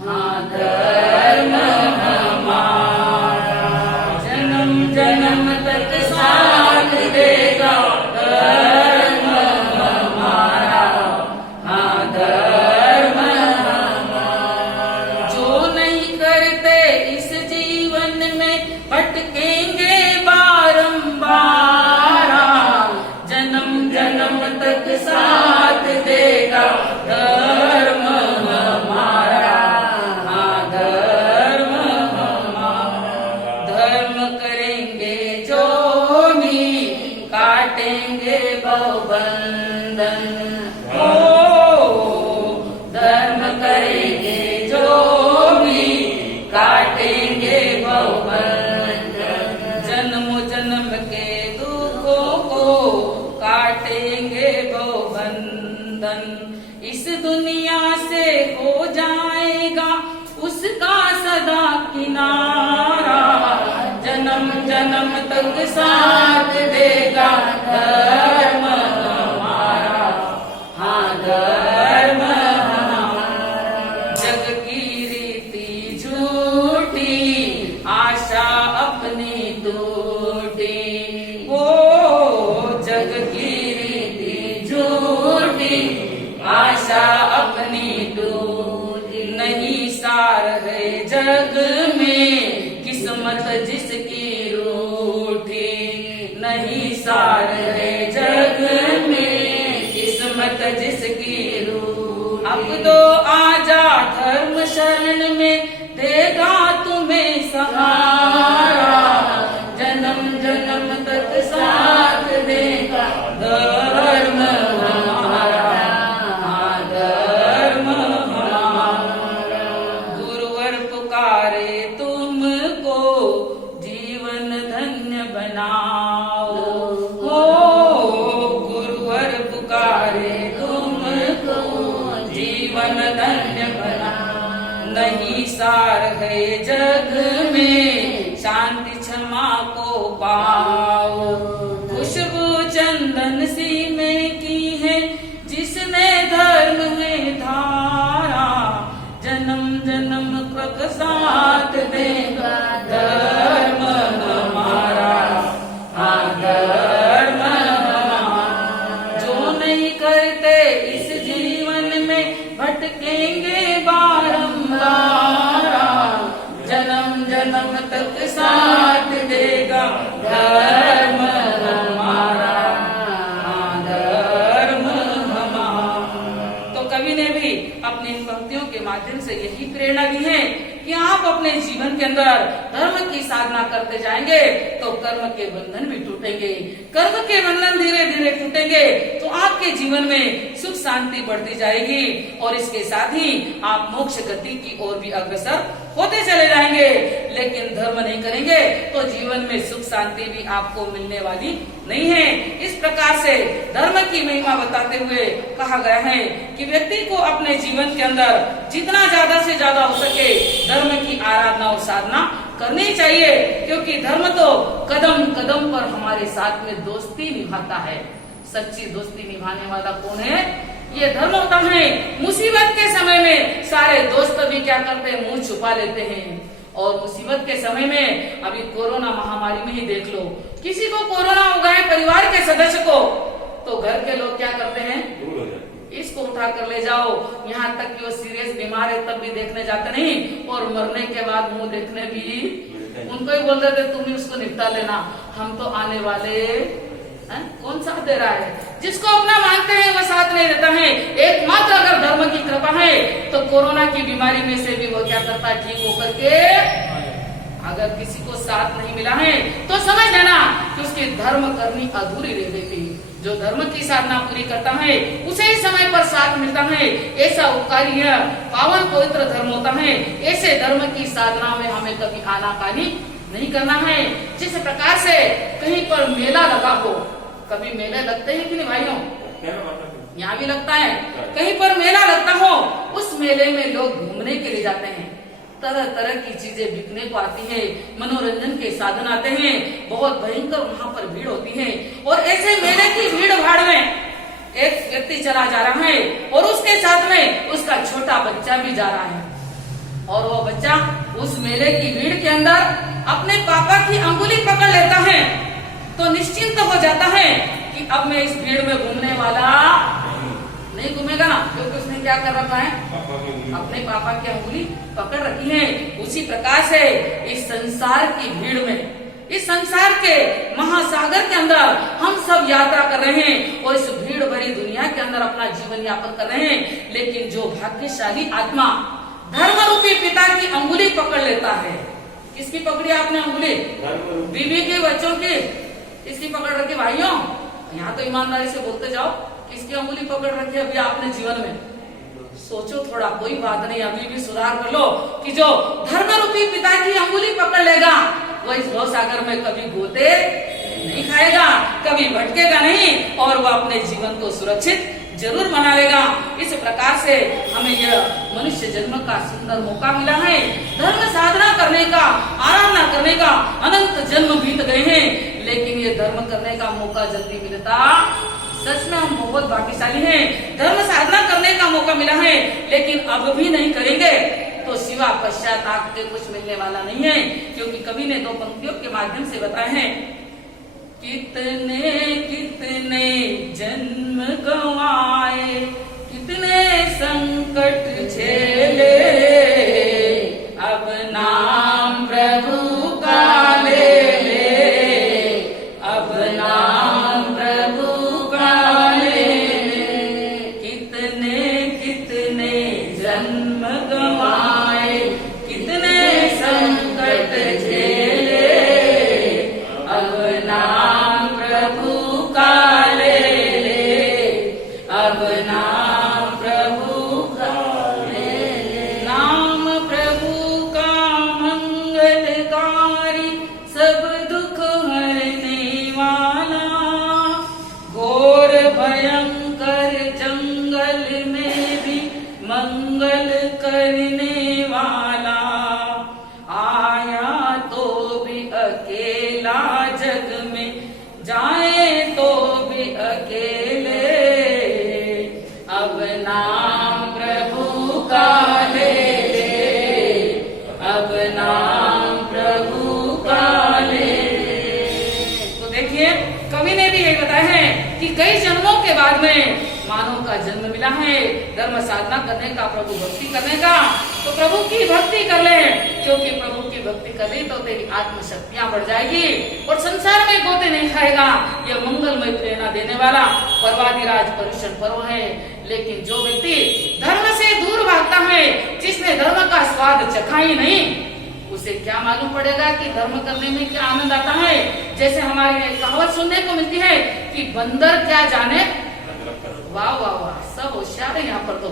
हाँ धर्म हमारा, जन्म जन्म तक साथ देगा धर्म हमारा, हाँ धर्म हमारा। जो नहीं करते इस जीवन में भटकेंगे बारंबार, तक साथ देगा धर्म हमारा, हाँ धर्म हमारा। धर्म करेंगे जो भी काटेंगे बहुबंधन, ओ धर्म करेंगे जो भी काटेंगे बहुबंधन, जन्म जन्म के दुखों को काटेंगे बहुबंधन, इस दुनिया से हो जाएगा उसका सदा किनारा, जन्म जन्म तक साथ देगा धर्म हमारा, हाँ धर्म हमारा। जग की रीति झूठी आशा अपनी टूटी, जग की रीति झूठी आशा अपनी टूटी, नहीं सार है जग में किस्मत जिसकी रूठी, नहीं सार है जग में किस्मत जिसकी रूठी। अब तो आजा धर्म शरण में देगा तुम्हें सहारा, जन्म जन्म तक साथ देगा धर्म हमारा, हाँ धर्म हमारा। गुरुवर पुकारे तुमको जीवन धन्य बनाओ, हो गुरुवर पुकारे तुमको जीवन धन्य बनाओ, नहीं सार है जग में शांति क्षमा को पाओ, खुशबू चंदन सी में की है जिसने धर्म में धारा, जन्म जन्म तक साथ देगा धर्म हमारा, हाँ धर्म हमारा। जो नहीं करते इस जीवन में भटकेंगे बारंबार, जन्म जन्म तक साथ देगा धर्म हमारा, हाँ धर्म हमारा। तो कवि ने भी अपनी इन पंक्तियों के माध्यम से यही प्रेरणा दी है कि आप अपने जीवन के अंदर धर्म की साधना करते जाएंगे तो कर्म के बंधन भी टूटेंगे, कर्म के बंधन धीरे धीरे टूटेंगे तो आपके जीवन में सुख शांति बढ़ती जाएगी और इसके साथ ही आप मोक्ष गति की ओर भी अग्रसर होते चले जाएंगे। लेकिन धर्म नहीं करेंगे तो जीवन में सुख शांति भी आपको मिलने वाली नहीं है। इस प्रकार से धर्म की महिमा बताते हुए कहा गया है कि व्यक्ति को अपने जीवन के अंदर जितना ज्यादा से ज्यादा हो सके धर्म की आराधना और साधना करनी चाहिए, क्योंकि धर्म तो कदम कदम पर हमारे साथ में दोस्ती निभाता है। सच्ची दोस्ती निभाने वाला कौन है? ये धर्म होता है। मुसीबत के समय में सारे दोस्त भी क्या करते हैं, मुंह छुपा लेते हैं। और मुसीबत के समय में अभी कोरोना महामारी में ही देख लो, किसी को कोरोना हो गया परिवार के सदस्य को, तो घर के लोग क्या करते हैं, इसको उठा कर ले जाओ, यहाँ तक कि वो सीरियस बीमार है तब भी देखने जाते नहीं, और मरने के बाद मुंह देखने भी उनको ही बोल देते तुम ही उसको निपटा लेना, हम तो आने वाले हैं। कौन साथ दे रहा है? जिसको अपना मानते हैं वो साथ नहीं देता है। एकमात्र अगर धर्म की कृपा है तो कोरोना की बीमारी में से भी वो क्या करता है, ठीक होकर के आ अगर किसी को साथ नहीं मिला है तो समझ लेना कि उसकी धर्म करनी अधूरी रह गई थी। जो धर्म की साधना पूरी करता है उसे ही समय पर साथ मिलता है, ऐसा उपकारी है, पावन पवित्र धर्म होता है। ऐसे धर्म की साधना में हमें कभी आनाकानी नहीं करना है। जिस प्रकार से कहीं पर मेला लगा हो, कभी मेले लगते हैं कि नहीं भाइयों? यहाँ भी लगता है। कहीं पर मेला लगता हो, उस मेले में लोग घूमने के लिए जाते हैं, तरह तरह की चीजें बिकने को आती है, मनोरंजन के साधन आते हैं, बहुत भयंकर वहाँ पर भीड़ होती है। और ऐसे मेले की भीड़ भाड़ में एक व्यक्ति चला जा रहा है और उसके साथ में उसका छोटा बच्चा भी जा रहा है, और वो बच्चा उस मेले की भीड़ के अंदर अपने पापा की अंगुली पकड़ लेता है, तो निश्चिंत हो जाता है कि अब मैं इस भीड़ में घूमने वाला नहीं घूमेगा ना, क्योंकि उसने क्या कर रखा है? अपने पापा की अंगुली पकड़ रखी है। उसी प्रकार से इस संसार की भीड़ में, इस संसार के महासागर के अंदर हम सब यात्रा कर रहे हैं और इस भीड़ भरी दुनिया के अंदर अपना जीवन यापन कर रहे हैं। लेकिन जो भाग्यशाली आत्मा धर्म रूपी पिता की अंगुली पकड़ लेता है, किसकी पकड़ी आपने अंगुली? बीवी के, बच्चों की, इसकी पकड़ रखी। भाइयों यहाँ तो ईमानदारी से बोलते जाओ, किसकी अंगुली पकड़ रखी अभी आपने जीवन में? सोचो थोड़ा, कोई बात नहीं, अभी भी सुधार कर लो कि जो धर्म रूपी पिता की अंगुली पकड़ लेगा वो इस भव सागर में कभी गोते नहीं खाएगा, कभी भटकेगा नहीं, और वो अपने जीवन को सुरक्षित जरूर बना लेगा। इस प्रकार से हमें यह मनुष्य जन्म का सुंदर मौका मिला है। धर्म साधना करने का, आराधना करने का अनंत जन्म बीत गए हैं, लेकिन ये धर्म करने का मौका जल्दी मिलता, सच में हम बहुत भाग्यशाली हैं। धर्म साधना करने का मौका मिला है, लेकिन अब भी नहीं करेंगे तो सिवा पश्चाताप के कुछ मिलने वाला नहीं है। क्योंकि कवि ने दो पंक्तियों के माध्यम से बताए हैं, कितने कितने जन्म गंवाए, कितने संकट झेले, अब नाम प्रभु का ले ले, अब नाम प्रभु का ले ले। कितने कितने जन्म गंवाए, कितने संकट झेले, अब नाम प्रभु का ले ले, अब नाम प्रभु का ले ले। नाम प्रभु का मंगलकारी, सब दुख हरने वाला, घोर भयंकर जंगल में भी मंगल करने वाला, आया तो भी अकेला जग में, जाए तो भी अकेले, अब नाम प्रभु का ले ले, अब नाम प्रभु का ले ले। तो देखिए कवि ने भी ये बताया है कि कई जन्मों के बाद में मानव का जन्म मिला है धर्म साधना करने का, प्रभु भक्ति करने का। तो प्रभु की भक्ति कर ले, क्योंकि प्रभु की भक्ति कर ली तो तेरी आत्मशक्तियां बढ़ जाएगी और संसार में गोते नहीं खाएगा। यह मंगलमय प्रेरणा देने वाला पर्वाधिराज पर्युषण पर्व है। लेकिन जो व्यक्ति धर्म से दूर भागता है, जिसने धर्म का स्वाद चखा ही नहीं, उसे क्या मालूम पड़ेगा कि धर्म करने में क्या आनंद आता है। जैसे हमारी एक कहावत सुनने को मिलती है कि बंदर क्या जाने, वाह वाह वाह, सब होशियार है यहाँ पर तो,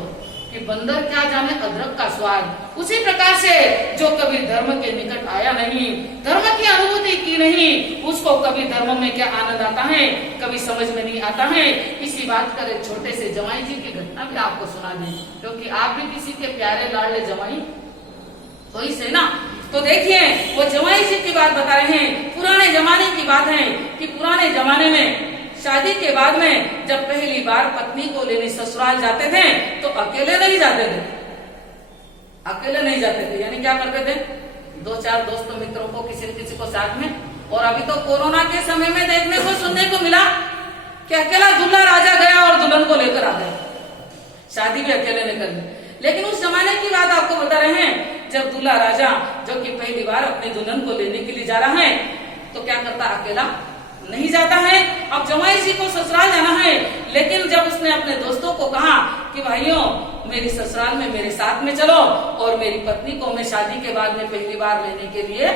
कि बंदर क्या जाने अदरक का स्वाद। उसी प्रकार से जो कभी धर्म के निकट आया नहीं, धर्म की अनुभूति की नहीं, उसको कभी धर्म में क्या आनंद आता है कभी समझ में नहीं आता है। इसी बात का एक छोटे से जवाई जी की घटना भी आपको सुना दें, क्योंकि आप भी किसी के प्यारे लाडले जवाई हो ही से ना। तो देखिए वो जवाई जी की बात बता रहे हैं, पुराने जमाने की बात है कि पुराने जमाने में शादी के बाद में जब पहली बार पत्नी को लेने ससुराल जाते थे तो अकेले नहीं जाते थे, अकेले नहीं जाते थे, यानी क्या करते थे, दो चार दोस्तों मित्रों को किसी न किसी को साथ में। और अभी तो कोरोना के समय में देखने को सुनने को मिला कि अकेला दूल्हा राजा गया और दुल्हन को लेकर आ गया, शादी भी अकेले ने कर ली। लेकिन उस जमाने की बात आपको बता रहे हैं, जब दूल्हा राजा जो कि पहली बार अपनी दुल्हन को लेने के लिए जा रहा है तो क्या करता, अकेला नहीं जाता है। अब जमाई जी को ससुराल जाना है, लेकिन जब उसने अपने दोस्तों को कहा कि भाइयों मेरी ससुराल में मेरे साथ में चलो और मेरी पत्नी को मैं शादी के बाद में पहली बार लेने के लिए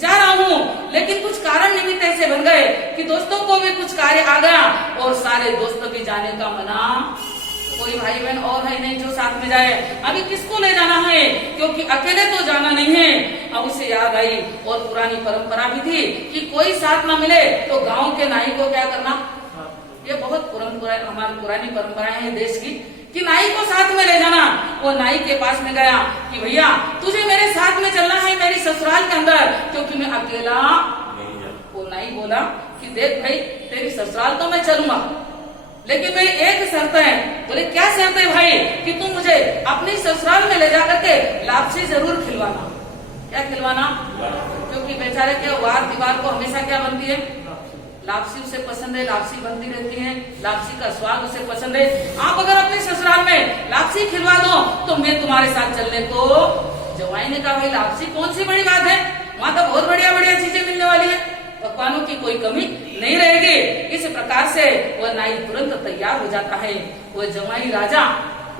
जा रहा हूँ, लेकिन कुछ कारण निमित्त ऐसे बन गए कि दोस्तों को भी कुछ कार्य आ गया और सारे दोस्तों भी जाने का मना, कोई भाई बहन और है नहीं जो साथ में जाए। अभी किसको ले जाना है, क्योंकि अकेले तो जाना नहीं है। अब उसे याद आई और पुरानी परंपरा भी थी कि कोई साथ ना मिले तो गांव के नाई को क्या करना। ये बहुत हमारी पुरानी परंपराएं है देश की कि नाई को साथ में ले जाना। वो नाई के पास में गया कि भैया तुझे मेरे साथ में चलना है मेरी ससुराल के अंदर, क्योंकि मैं अकेला। वो नाई बोला कि देख भाई तेरी ससुराल तो मैं चलूंगा, लेकिन मेरी एक शर्त है। बोले क्या शर्त है भाई? कि तुम मुझे अपनी ससुराल में ले जाकर के लापसी जरूर खिलवाना। क्या खिलवाना? क्योंकि बेचारे के वार दीवार को हमेशा क्या बनती है, लापसी उसे पसंद है, लापसी बनती रहती है, लापसी का स्वाद उसे पसंद है। आप अगर अपने ससुराल में लापसी खिलवा दो तो मैं तुम्हारे साथ चलने को। जवाई ने कहा भाई लापसी कौन सी बड़ी बात है, वहाँ तो बहुत बढ़िया बढ़िया चीजें मिलने वाली है, पकवानों की कोई कमी नहीं रहेगी। इस प्रकार से वह नाई तुरंत तैयार हो जाता है। वह जवाई राजा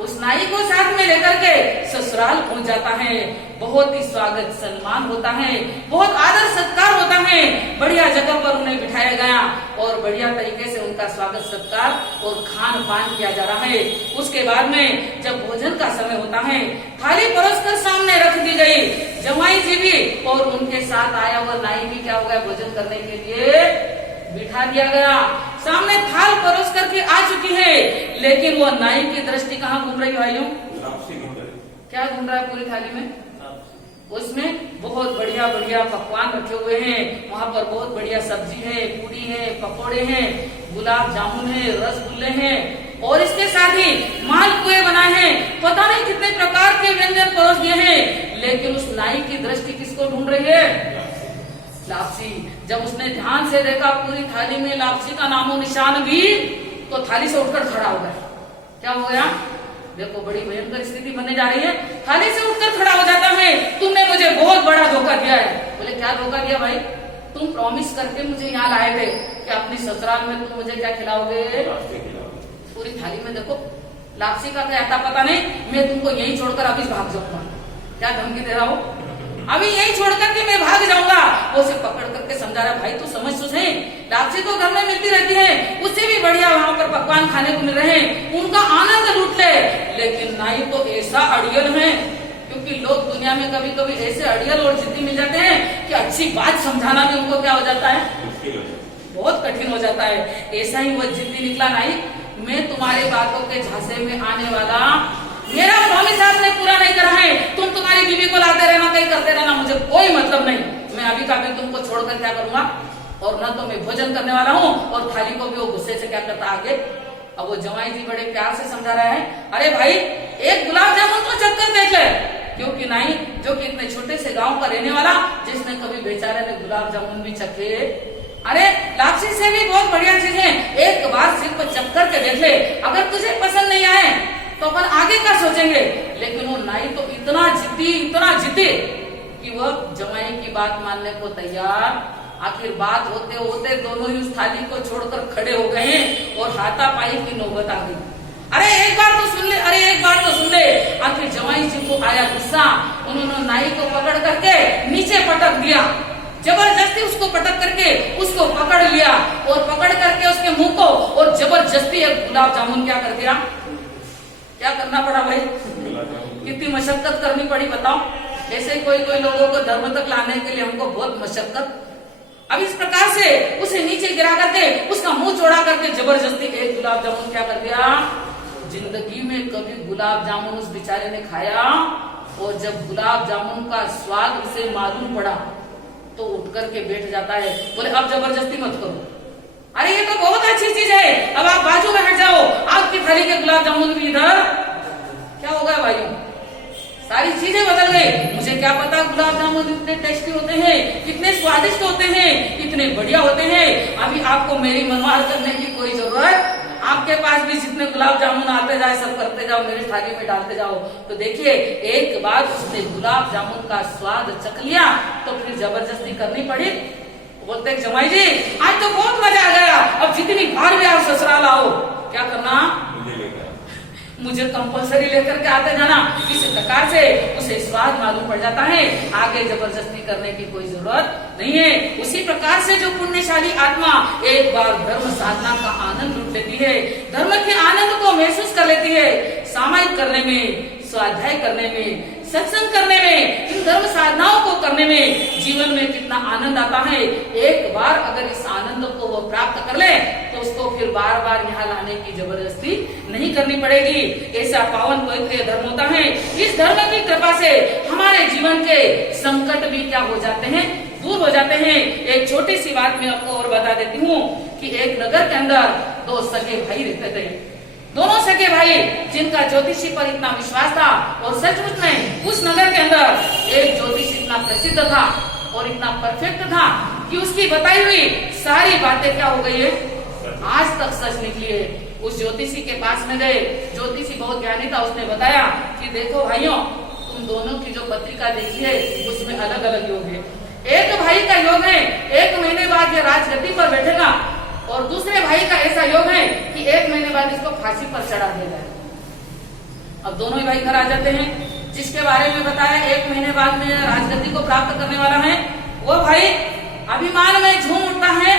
उस नाई को साथ में लेकर के ससुराल पहुंच जाता है। बहुत ही स्वागत सम्मान होता है, बहुत आदर सत्कार होता है। बढ़िया जगह पर उन्हें बिठाया गया और बढ़िया तरीके से उनका स्वागत सत्कार और खान पान किया जा रहा है। उसके बाद में जब भोजन का समय होता है, थाली परोसकर सामने रख दी गई। जवाई जी भी और उनके साथ आया हुआ नाई भी क्या हो गया, भोजन करने के लिए बिठा दिया गया। सामने थाल परोस करके आ चुकी है, लेकिन वो नाई की दृष्टि कहाँ घूम रही भाइयों? क्या घूम रहा है पूरी थाली में? उसमें बहुत बढ़िया बढ़िया पकवान रखे हुए हैं। वहाँ पर बहुत बढ़िया सब्जी है, पूरी है, पकोड़े हैं, गुलाब जामुन है, रसगुल्ले हैं और इसके साथ ही मालपुए बनाए हैं। पता नहीं कितने प्रकार के व्यंजन परोस दिए हैं, लेकिन उस नाई की दृष्टि किसको ढूंढ रही है? लापसी। जब उसने ध्यान से देखा पूरी थाली में लापसी का नामो निशान भी, तो थाली से उठकर खड़ा हो गया। क्या हो गया? देखो बड़ी भयंकर स्थिति बनने जा रही है। थाली से उठकर खड़ा हो जाता है, तुमने मुझे बहुत बड़ा धोखा दिया है। बोले क्या धोखा दिया भाई? तुम प्रॉमिस करके मुझे यहाँ लाए थे कि अपनी ससुराल में तुम मुझे क्या खिलाओगे? पूरी थाली में देखो लापसी का क्या आता पता नहीं, मैं तुमको यही छोड़कर अभी भाग जाऊंगा। क्या धमकी दे रहा हो? अभी यही छोड़ करके मैं भाग जाऊंगा। वो उसे पकड़ करके समझा रहा भाई तू समझ तो सही, लापसी तो घर में मिलती रहती है, उससे भी बढ़िया वहाँ पर पकवान खाने को मिल रहे हैं, उनका आनंद लूट ले। लेकिन नाई तो ऐसा अड़ियल है, क्योंकि लोग दुनिया में कभी कभी ऐसे अड़ियल और जिद्दी मिल जाते हैं कि अच्छी बात समझाना भी उनको क्या हो जाता है, बहुत कठिन हो जाता है। ऐसा ही वह जिद्दी निकला नाई, मैं तुम्हारे बातों के झांसे में आने वाला, मेरा प्रॉमिस आपने पूरा नहीं करा है, तुम तुम्हारी बीवी को लाते रहना, कहीं करते रहना, मुझे कोई मतलब नहीं। मैं अभी का भी तुमको छोड़कर क्या करूंगा, और न तो मैं भोजन करने वाला हूँ और थाली को भी वो गुस्से से क्या करता आगे। अब वो जवाई जी बड़े प्यार से समझा रहा है, अरे भाई एक गुलाब जामुन तो चक्कर देख ले। क्योंकि नहीं, जो कि इतने छोटे से गाँव का रहने वाला, जिसने कभी बेचारे ने गुलाब जामुन भी चखे, अरे लापसी से भी बहुत बढ़िया चीज है, एक बार सिर्फ चक्कर के देख ले, अगर तुझे पसंद नहीं आए तो अपन आगे का सोचेंगे। लेकिन वो नाई तो इतना जिद्दी कि वह जमाई की बात मानने को तैयार। आखिर बात होते होते दोनों ही उस थाली को छोड़कर खड़े हो गए और हाथापाई की नौबत आ गई। अरे एक बार तो सुन ले, अरे एक बार तो सुन ले। आखिर जमाई जी को आया गुस्सा, उन्होंने नाई को पकड़ करके नीचे पटक दिया, जबरदस्ती उसको पटक करके उसको पकड़ लिया और पकड़ करके उसके मुंह को और जबरदस्ती एक गुलाब जामुन क्या कर दिया। क्या करना पड़ा भाई? कितनी मशक्कत करनी पड़ी बताओ। ऐसे कोई लोगों को धर्म तक लाने के लिए हमको बहुत मशक्कत। अब इस प्रकार से उसे नीचे गिरा करके उसका मुंह चौड़ा करके जबरदस्ती एक गुलाब जामुन क्या कर दिया। जिंदगी में कभी गुलाब जामुन उस बेचारे ने खाया, और जब गुलाब जामुन का स्वाद उसे मालूम पड़ा तो उठ करके बैठ जाता है। बोले अब जबरदस्ती मत करो, अरे ये तो बहुत अच्छी चीज है, अब आप बाजू में हट जाओ, आपकी थाली के गुलाब जामुन भी इधर। क्या हो गया भाइयों? सारी चीजें बदल गई। मुझे क्या पता गुलाब जामुन इतने टेस्टी होते हैं, कितने स्वादिष्ट होते हैं, कितने बढ़िया होते हैं। अभी आपको मेरी मनमार करने की कोई जरूरत, आपके पास भी जितने गुलाब जामुन आते जाए सब करते जाओ, मेरी थाली में डालते जाओ। तो देखिए एक बार उसने गुलाब जामुन का स्वाद चख लिया तो फिर जबरदस्ती करनी पड़ी। बोलते जमाई जी आज तो बहुत मजा आ गया, अब जितनी बार भी आप ससुराल आओ क्या करना, मुझे कंपल्सरी लेकर के आते जाना, इस प्रकार से उसे स्वाद मालूम पड़ जाता है, आगे जबरदस्ती करने की कोई जरूरत नहीं है। उसी प्रकार से जो पुण्यशाली आत्मा एक बार धर्म साधना का आनंद लूट लेती है, धर्म के आनंद को महसूस कर लेती है, सामायिक करने में, स्वाध्याय करने में, सत्संग करने में, इन धर्म साधनाओं को करने में जीवन में कितना आनंद आता है। एक बार अगर इस आनंद को वो प्राप्त कर ले तो उसको फिर बार बार यहाँ लाने की जबरदस्ती नहीं करनी पड़ेगी। ऐसा पावन पवित्र धर्म होता है। इस धर्म की कृपा से हमारे जीवन के संकट भी क्या हो जाते हैं, दूर हो जाते हैं। एक छोटी सी बात मैं आपको और बता देती हूँ कि एक नगर के अंदर दो सगे भाई रहते थे। दोनों सगे भाई जिनका ज्योतिषी पर इतना विश्वास था, और सचमुच में उस नगर के अंदर एक ज्योतिष इतना प्रसिद्ध था और इतना परफेक्ट था कि उसकी बताई हुई सारी बातें क्या हो गई है, आज तक सच निकली है। उस ज्योतिषी के पास में गए, ज्योतिषी बहुत ज्ञानी था, उसने बताया कि देखो भाइयों, तुम दोनों की जो पत्रिका देखी है उसमें अलग अलग योग है। एक भाई का योग है 1 महीने बाद ये राजगद्दी पर बैठेगा, और दूसरे भाई का ऐसा योग है कि 1 महीने बाद इसको फांसी पर चढ़ा दिया जाए। अब दोनों ही भाई घर आ जाते हैं। जिसके बारे में बताया 1 महीने बाद में राजगद्दी को प्राप्त करने वाला है, वो भाई अभिमान में झूम उठता है,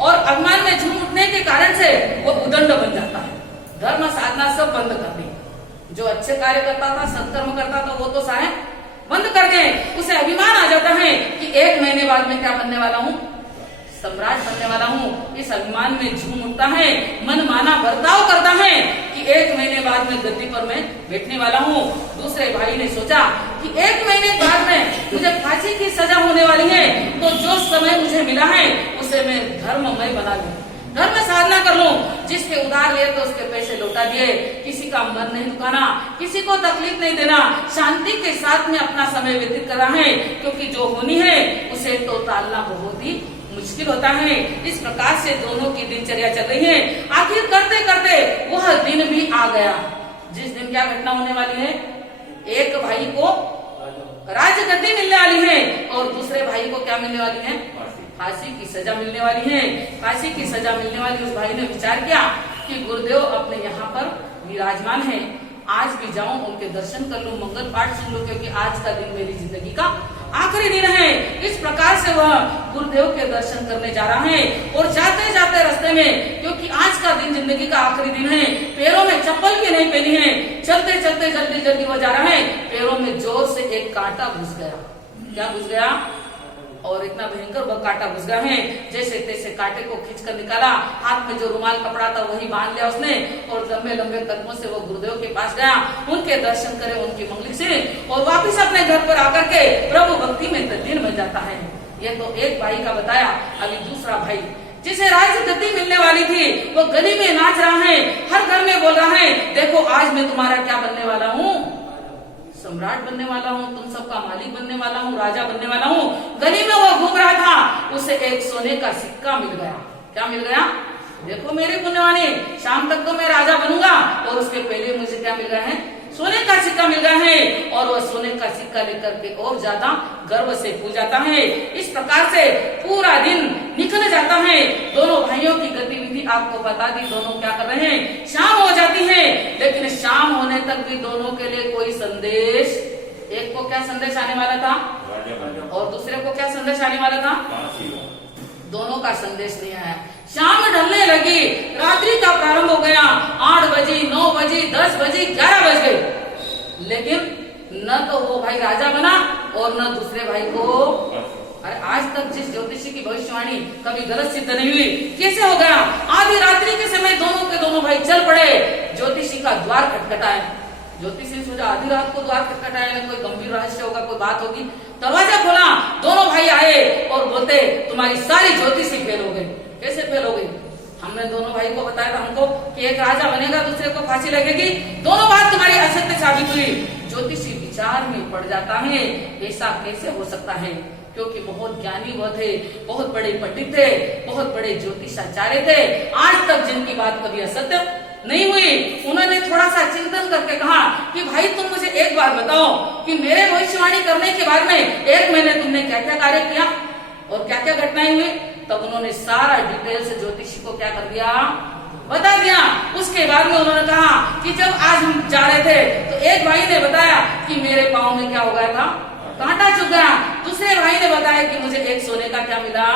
और अभिमान में झूम उठने के कारण से वो उदंड बन जाता है। धर्म साधना सब बंद कर दी। जो अच्छे कार्य करता था, सत्कर्म करता था, वो तो सारे बंद कर गए। उसे अभिमान आ जाता है कि 1 महीने बाद में क्या बनने वाला हूँ, सम्राट बनने वाला हूँ। इस अभिमान में झूम उठता है, मन माना बर्ताव करता है कि 1 महीने बाद में गद्दी पर मैं बैठने वाला हूँ। दूसरे भाई ने सोचा कि 1 महीने बाद में मुझे फांसी की सजा होने वाली है, तो जो समय मुझे मिला है उसे मैं धर्ममय बना लूं, धर्म साधना कर लूं। जिसके उधार लिए तो उसके पैसे लौटा दिए, किसी का मन नहीं दुखाना, किसी को तकलीफ नहीं देना, शांति के साथ में अपना समय व्यतीत कर रहा है, क्योंकि जो होनी है उसे तो टालना बहुत ही मुश्किल होता है। इस प्रकार से दोनों की दिनचर्या चल रही है। आखिर करते करते वह दिन भी आ गया जिस दिन क्या घटना होने वाली है, एक भाई को राजगद्दी मिलने वाली है और दूसरे भाई को क्या मिलने वाली है, फांसी की सजा मिलने वाली है। फांसी की सजा मिलने वाली उस भाई ने विचार किया कि गुरुदेव अपने यहाँ पर विराजमान है, आज भी जाऊं, उनके दर्शन कर लूं, मंगल पाठ सुन लूं, क्योंकि आज का दिन मेरी जिंदगी का आखिरी दिन है। इस प्रकार से वह गुरुदेव के दर्शन करने जा रहा है, और जाते जाते रास्ते में, क्योंकि आज का दिन जिंदगी का आखिरी दिन है, पैरों में चप्पल भी नहीं पहनी है, चलते चलते जल्दी जल्दी वह जा रहा है, पैरों में जोर से एक कांटा घुस गया। क्या घुस गया, और इतना भयंकर वह कांटा घुस गया है, जैसे तैसे कांटे को खींचकर निकाला, हाथ में जो रुमाल कपड़ा था वही बांध लिया उसने, और लंबे लंबे कदमों से वो गुरुदेव के पास गया, उनके दर्शन करे, उनकी मंगली से, और वापिस अपने घर पर आकर के प्रभु भक्ति में तल्लीन बन जाता है। ये तो एक भाई का बताया। अभी दूसरा भाई जिसे राजगद्दी मिलने वाली थी, वो गली में नाच रहा है, हर घर में बोल रहा है, देखो आज मैं तुम्हारा क्या बनने वाला हूँ, सम्राट बनने वाला हूँ, तुम सबका मालिक बनने वाला हूँ, राजा बनने वाला हूँ। गली में वो घूम रहा था, उसे एक सोने का सिक्का मिल गया। क्या मिल गया, देखो मेरे पुण्यवानी, शाम तक तो मैं राजा बनूंगा, और उसके पहले मुझे क्या मिल गया है, सोने का सिक्का मिल गया है। और वह सोने का सिक्का लेकर के और ज्यादा गर्व से पूज जाता है। इस प्रकार से पूरा दिन निकल जाता है। दोनों भाइयों की गतिविधि आपको बता दी, दोनों क्या कर रहे हैं, शाम हो जाती है, लेकिन शाम होने तक भी दोनों के लिए कोई संदेश, एक को क्या संदेश आने वाला था, और दूसरे को क्या संदेश आने वाला था, दोनों का संदेश नहीं आया। शाम ढलने लगी, रात्रि का प्रारंभ हो गया, 8 बजी, 9 बजी, 10 बजी, 11 बज गए, लेकिन न तो वो भाई राजा बना और न दूसरे भाई को। अरे आज तक जिस ज्योतिषी की भविष्यवाणी कभी गलत सिद्ध नहीं हुई, कैसे हो गया। आधी रात्रि के समय दोनों के दोनों भाई चल पड़े, ज्योतिषी का द्वार खटखटाया। ज्योतिषी ने सोचा आधी रात को द्वार खटखटाया, कोई गंभीर रहस्य होगा, कोई बात होगी। दरवाजा खोला, दोनों भाई आए और बोलते तुम्हारी सारी ज्योतिषी फेल हो गई। कैसे फेल हो गई, हमने दोनों भाई को बताया था हमको कि एक राजा बनेगा, दूसरे को फांसी लगेगी, दोनों बात तुम्हारी असत्य साबित हुई। ज्योतिषी विचार में पड़ जाता है, ऐसा कैसे हो सकता है, क्योंकि बहुत ज्ञानी वो थे, बहुत बड़े पंडित थे, बहुत बड़े ज्योतिषाचार्य थे, आज तक जिनकी बात कभी असत्य नहीं हुई। उन्होंने थोड़ा सा चिंतन करके कहा कि भाई तुम मुझे एक बार बताओ कि मेरे भविष्यवाणी करने के बाद में 1 महीने तुमने क्या क्या कार्य किया और क्या क्या घटनाएं हुई। तब उन्होंने सारा डिटेल से ज्योतिषी को क्या कर दिया, बता दिया। उसके बाद में उन्होंने कहा कि जब आज हम जा रहे थे तो एक भाई ने बताया कि मेरे पाँव में क्या हो गया था, कांटा चुभ गया। दूसरे भाई ने बताया कि मुझे एक सोने का क्या मिला।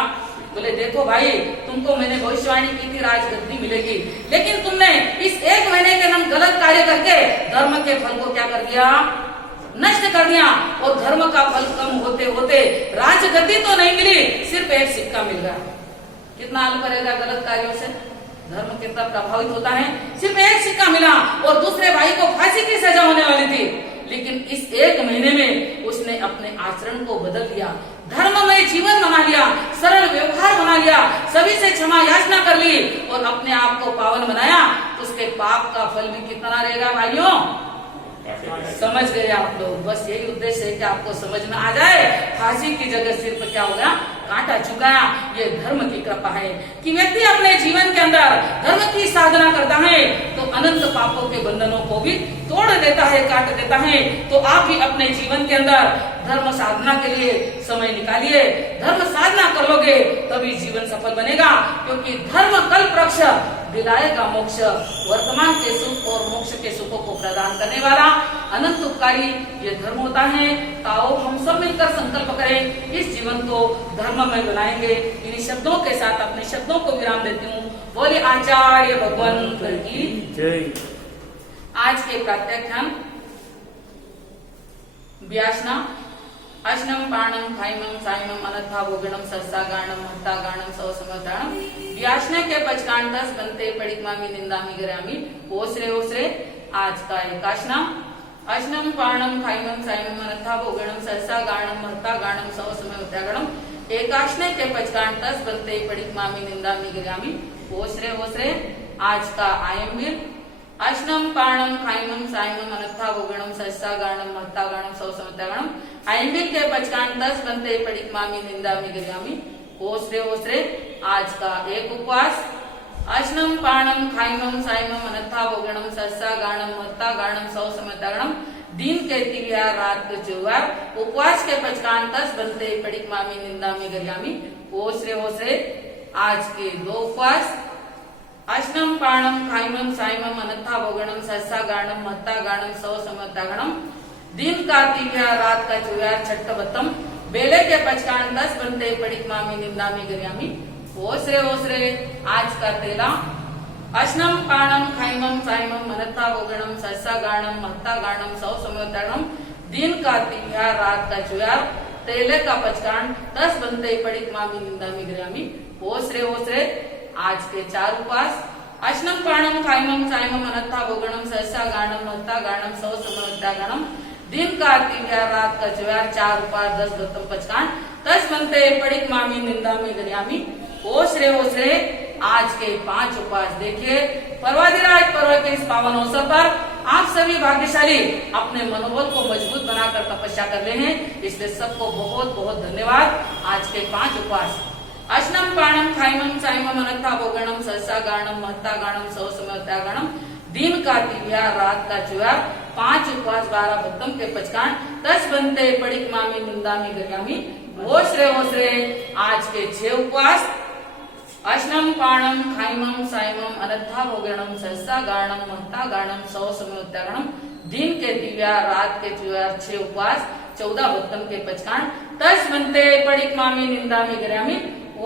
बोले देखो भाई, तुमको मैंने भविष्यवाणी की थी राजगद्दी मिलेगी, लेकिन तुमने इस 1 महीने के अंदर गलत कार्य करके धर्म के फल को क्या कर दिया, नष्ट कर दिया। और धर्म का फल कम होते होते राजगद्दी तो नहीं मिली, सिर्फ एक सिक्का मिल गया। कितना हाल करेगा गलत कार्यों से, धर्म कितना प्रभावित होता है। सिर्फ एक सिक्का मिला और दूसरे भाई को फांसी की सजा होने वाली थी, लेकिन इस 1 महीने में उसने अपने आचरण को बदल दिया, धर्ममय जीवन बना लिया, सरल व्यवहार बना लिया, सभी से क्षमा याचना कर ली और अपने आप को पावन बनाया। तो उसके पाप का फल भी कितना रहेगा भाइयों, समझ गए आप लोग। बस यही उद्देश्य है कि आपको समझ में आ जाए, फांसी की जगह सिर पर क्या होगा, कांटा चुकाया। ये धर्म की कृपा है कि व्यक्ति अपने जीवन के अंदर धर्म की साधना करता है तो अनंत पापों के बंधनों को भी तोड़ देता है, काट देता है। तो आप भी अपने जीवन के अंदर धर्म साधना के लिए समय निकालिए। धर्म साधना कर लोगे तभी जीवन सफल बनेगा, क्योंकि धर्म कल्प वृक्ष दिलाएगा मोक्ष, वर्तमान के सुख और मोक्ष के सुखों को प्रदान करने वाला अनंत उपकारी ये धर्म होता है। आओ हम सब मिलकर संकल्प करें, इस जीवन को धर्ममय बनाएंगे। इन्हीं शब्दों के साथ अपने शब्दों को विराम देती हूँ। बोले आचार्य भगवान की जय। आज के प्रातःख्यान व्यासना अश्नम पाणम खाइमम साइमम अनथा भोगणम सरसा गाणम महता गाणम सौ समताणम व्यासने के पचकांतस बनते पड़िकमामी निंदामी गरामी ओसरे ओसरे। आज का एकाशना अश्नम पाणम खाइमम साइमम अनथा भोगणम सरसा गाणम महता गाणम सौ समताणम एकाशने के पचकांतस बनते पड़िकमामी निंदामी गरामी ओसरे ओसरे। आज का आयम्बिर अश्नम पाणम खाइमम साइमम अनथा भोगणम सरसा गाणम महता गाणम सौ समताणम आयम्बिर के पचकांतस बनते पड़िकमामी निंदामी गरामी ओसरे ओसरे। आज का एक उपवास अश्नम पाणम खाइमम साइमम अनथा भोगणम सरसा गाणम महता गाणम सौ समताणम दिन के तिवियार रात के चौवार उपवास के पचकांतस बनते पड़िकमामी निंदामी गरामी ओसरे ओसरे। आज के 2 उपवास अश्नम पाणम खाइमम साइमम अनथा भोगणम सरसा गाणम महता गाणम सौ समताणम दिन का तिवियार रात का चौवार छठवतम बेले के पचकांतस बनते पड़िकमामी निंदामी गरामी ओसरे ओसरे। आज का 13 अश्नम पाणम खाइमम साइमम अनथा भोगणम सरसा गाणम महता गाणम सौ समताणम दिन का तिवियार रात का चौवार तेले का पचकांतस बनते पड़िकमामी निंदामी गरामी ओसरे ओसरे। आज के 4 उपवास अश्नम पाणम खाइमम साइमम अनथा भोगणम सरसा गाणम महता गाणम सौ समताणम दिन का तिवियार रात का चौवार 4 उपवास 10 दत्तम पचकांतस बनते पड़िकमामी निंदामी गरामी ओसरे ओसरे। आज के 5 उपवास देखिए, पर्वाधिराज पर्व के इस पावन अवसर पर आप सभी भाग्यशाली अपने मनोबल को मजबूत बनाकर तपस्या कर रहे हैं, इसलिए सबको बहुत बहुत धन्यवाद। आज के 5 उपवास अश्नम पाणम खाइमम साइमम अनथा भोगणम सरसा गाणम महता गाणम सौ समताणम दिन का तिवियार रात का चौवार 5 उपवास 12 दत्तम के पचकांतस बनते पड़िकमामी निंदामी गरामी ओसरे ओसरे। आज के 6 उपवास अश्नम पाणम खाइमम साइमम अनथा भोगणम सरसा गाणम महता गाणम सौ समताणम दिन के तिवियार रात के चौवार 6 उपवास 14 दत्तम के पचकांतस बनते पड़िकमामी निंदामी गरामी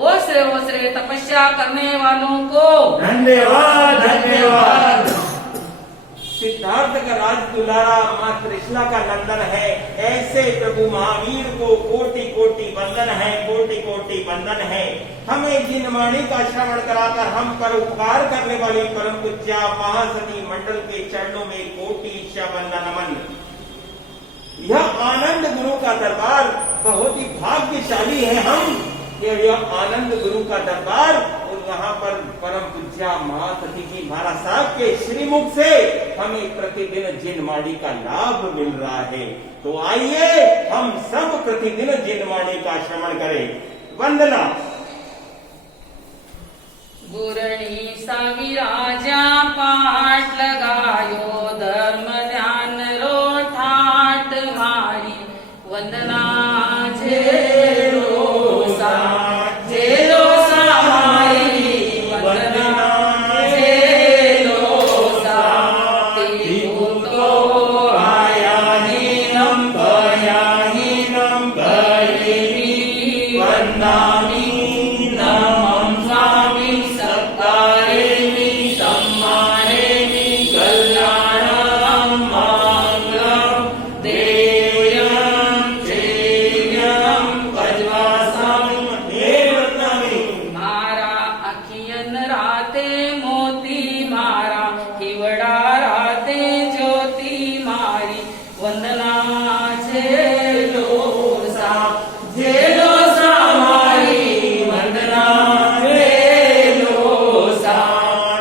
ओसरे ओसरे। तपस्या करने वालों को धन्यवाद धन्यवाद। सिद्धार्थ का राज दुलारा मां त्रिशला का नंदन है, ऐसे प्रभु महावीर को कोटि कोटि वंदन है, कोटि कोटि वंदन है। हमें जिन वाणी का श्रवण कराकर हम पर उपकार करने वाली परम पूज्या महासती मंडल के चरणों में कोटि वंदन नमन। यह आनंद गुरु का दरबार बहुत ही भाग्यशाली है हम, यह आनंद गुरु का दरबार। और यहाँ पर परम पूज्या महासती जी महाराज साहब के श्रीमुख से हमें प्रतिदिन जिनवाणी का लाभ मिल रहा है। तो आइए हम सब प्रतिदिन जिनवाणी का श्रवण करें। वंदना। गुरणी सा विराजा पाठ लगायो धर्म ध्यान रो ठाट मारी वंदना वन्दामि नमं स्वामी सत्कारेमि सम्मानेमि कल्याणं मङ्गलं देयं चेयं पज्वासं देवनामि मारा अखियन राते मोती मारा हिवड़ा राते ज्योति मारी वंदना झेलोसा मारी वंदना झेलोसा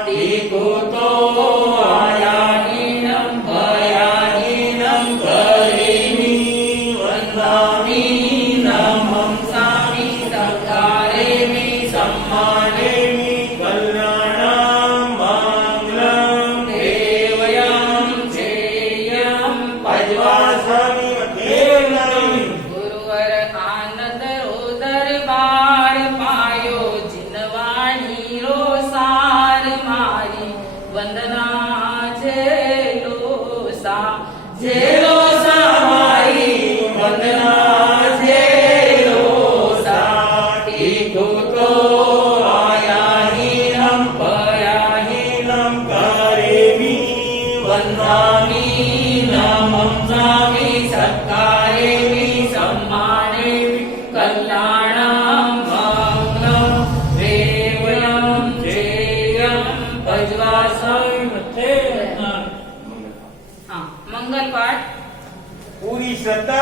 टीको तो आयाहीनं भयाहीनं करेमि वन्दामि नमं स्वामी सत्कारेमि सम्मानेमि कल्याणं मङ्गलं देवयं चेयं पज्वासं देवनामि गुरुवर आनंद रो दरबार पायो जिनवाणी रो सार मारी वंदना झेलोसा झेलोसा मारी वंदना झेलोसा टीको तो आयाहीनं भयाहीनं करेमि वन्दामि नमं स्वामी सत्कारेमि सम्मानेमि कल्याणं मङ्गलं देवयं चेयं पज्वासं हाँ मंगल पाठ पूरी श्रद्धा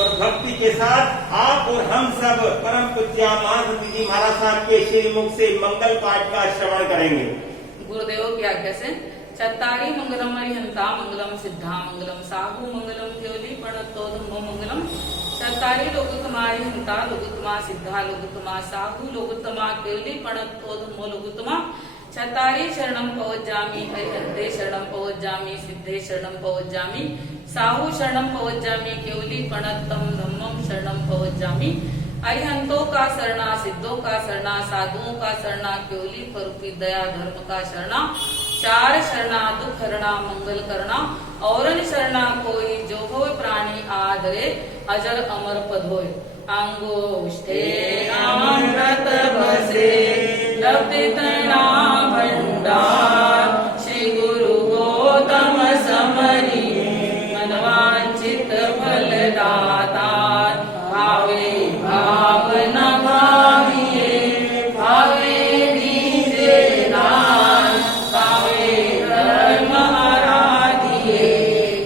और भक्ति के साथ आप और हम सब परम पूज्य माधव जी महाराज साहब के श्री मुख से मंगल पाठ का श्रवण करेंगे। गुरुदेव की आज्ञा से चत्तारी मंगलम अरिहंता मंगलम सिद्धा मंगलम साहू मंगलम केवली प्रणतो धम्मो मंगलम चत्तारी लोकुत्तमा अरिहंता लोकुत्तमा सिद्धा लोकुत्तमा साहू लोकुत्तमा केवली प्रणतो धम्मो लोकुत्तमा चत्तारी शरणं पवज्जामि अरिहन्ते शरणं पवज्जामि सिद्धे शरणं पवज्जामि साहू शरणं पवज्जामि केवली प्रणतम धम्मम शरणं पवज्जामि अरिहंतों का शरणा सिद्धों का शरणा साधुओं का शरणा केवली परुपी दया धर्म का शरणा चार शरणा दुख हरणा मंगल करना औरन शरणा कोई जो हो प्राणी आदरे अजर अमर पद होय अंगोष्ठे अमृत बसे लब्धि तना भंडार श्री गुरु गौतम समरी मनवांचित फलदातार भावे भावना भाविये भावे दीजे दान भावे धर्म आराधिये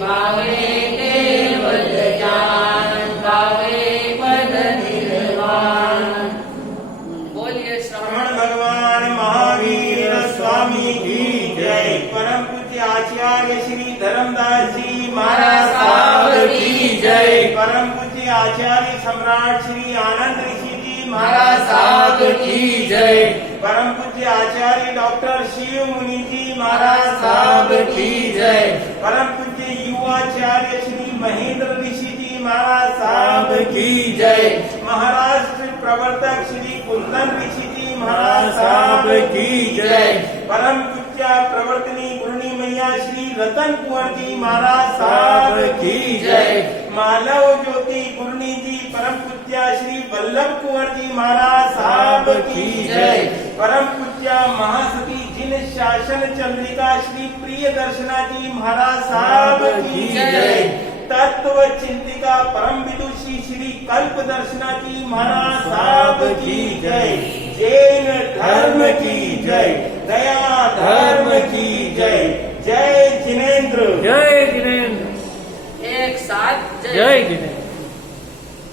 भावे केवल ज्ञान भावे पद निर्वाण। बोलिए श्रवण भगवान महावीर स्वामी की जय। परम पूज्य आचार्य श्री धर्मदास जी महाराज साहब की जय। परम पूज्य आचार्य सम्राट श्री आनंद ऋषि जी महाराज साहब की जय। परम पूज्य आचार्य डॉक्टर शिव मुनि जी महाराज साहब की जय। परम पूज्य युवाचार्य श्री महेंद्र ऋषि जी महाराज साहब की जय। महाराष्ट्र प्रवर्तक श्री कुंदन ऋषि जी महाराज साहब की जय। परम पूज्य प्रवर्तनी गुरुनी मैया श्री रतन कुंवर जी महाराज साहब की जय। मानव ज्योति गुरुनी जी परम पूज्य श्री वल्लभ कुंवर जी महाराज साहब की जय। परम पूज्य महासती जिन शासन चंद्रिका श्री प्रिय दर्शना जी महाराज साहब की जय। तत्व चिंतिका परम विदुषी श्री कल्प दर्शना जी महाराज साहब की जय। जैन धर्म की जय। दया धर्म की जय। जय जिनेन्द्र। जय जिनेन्द्र। एक साथ जय जिनेन्द्र।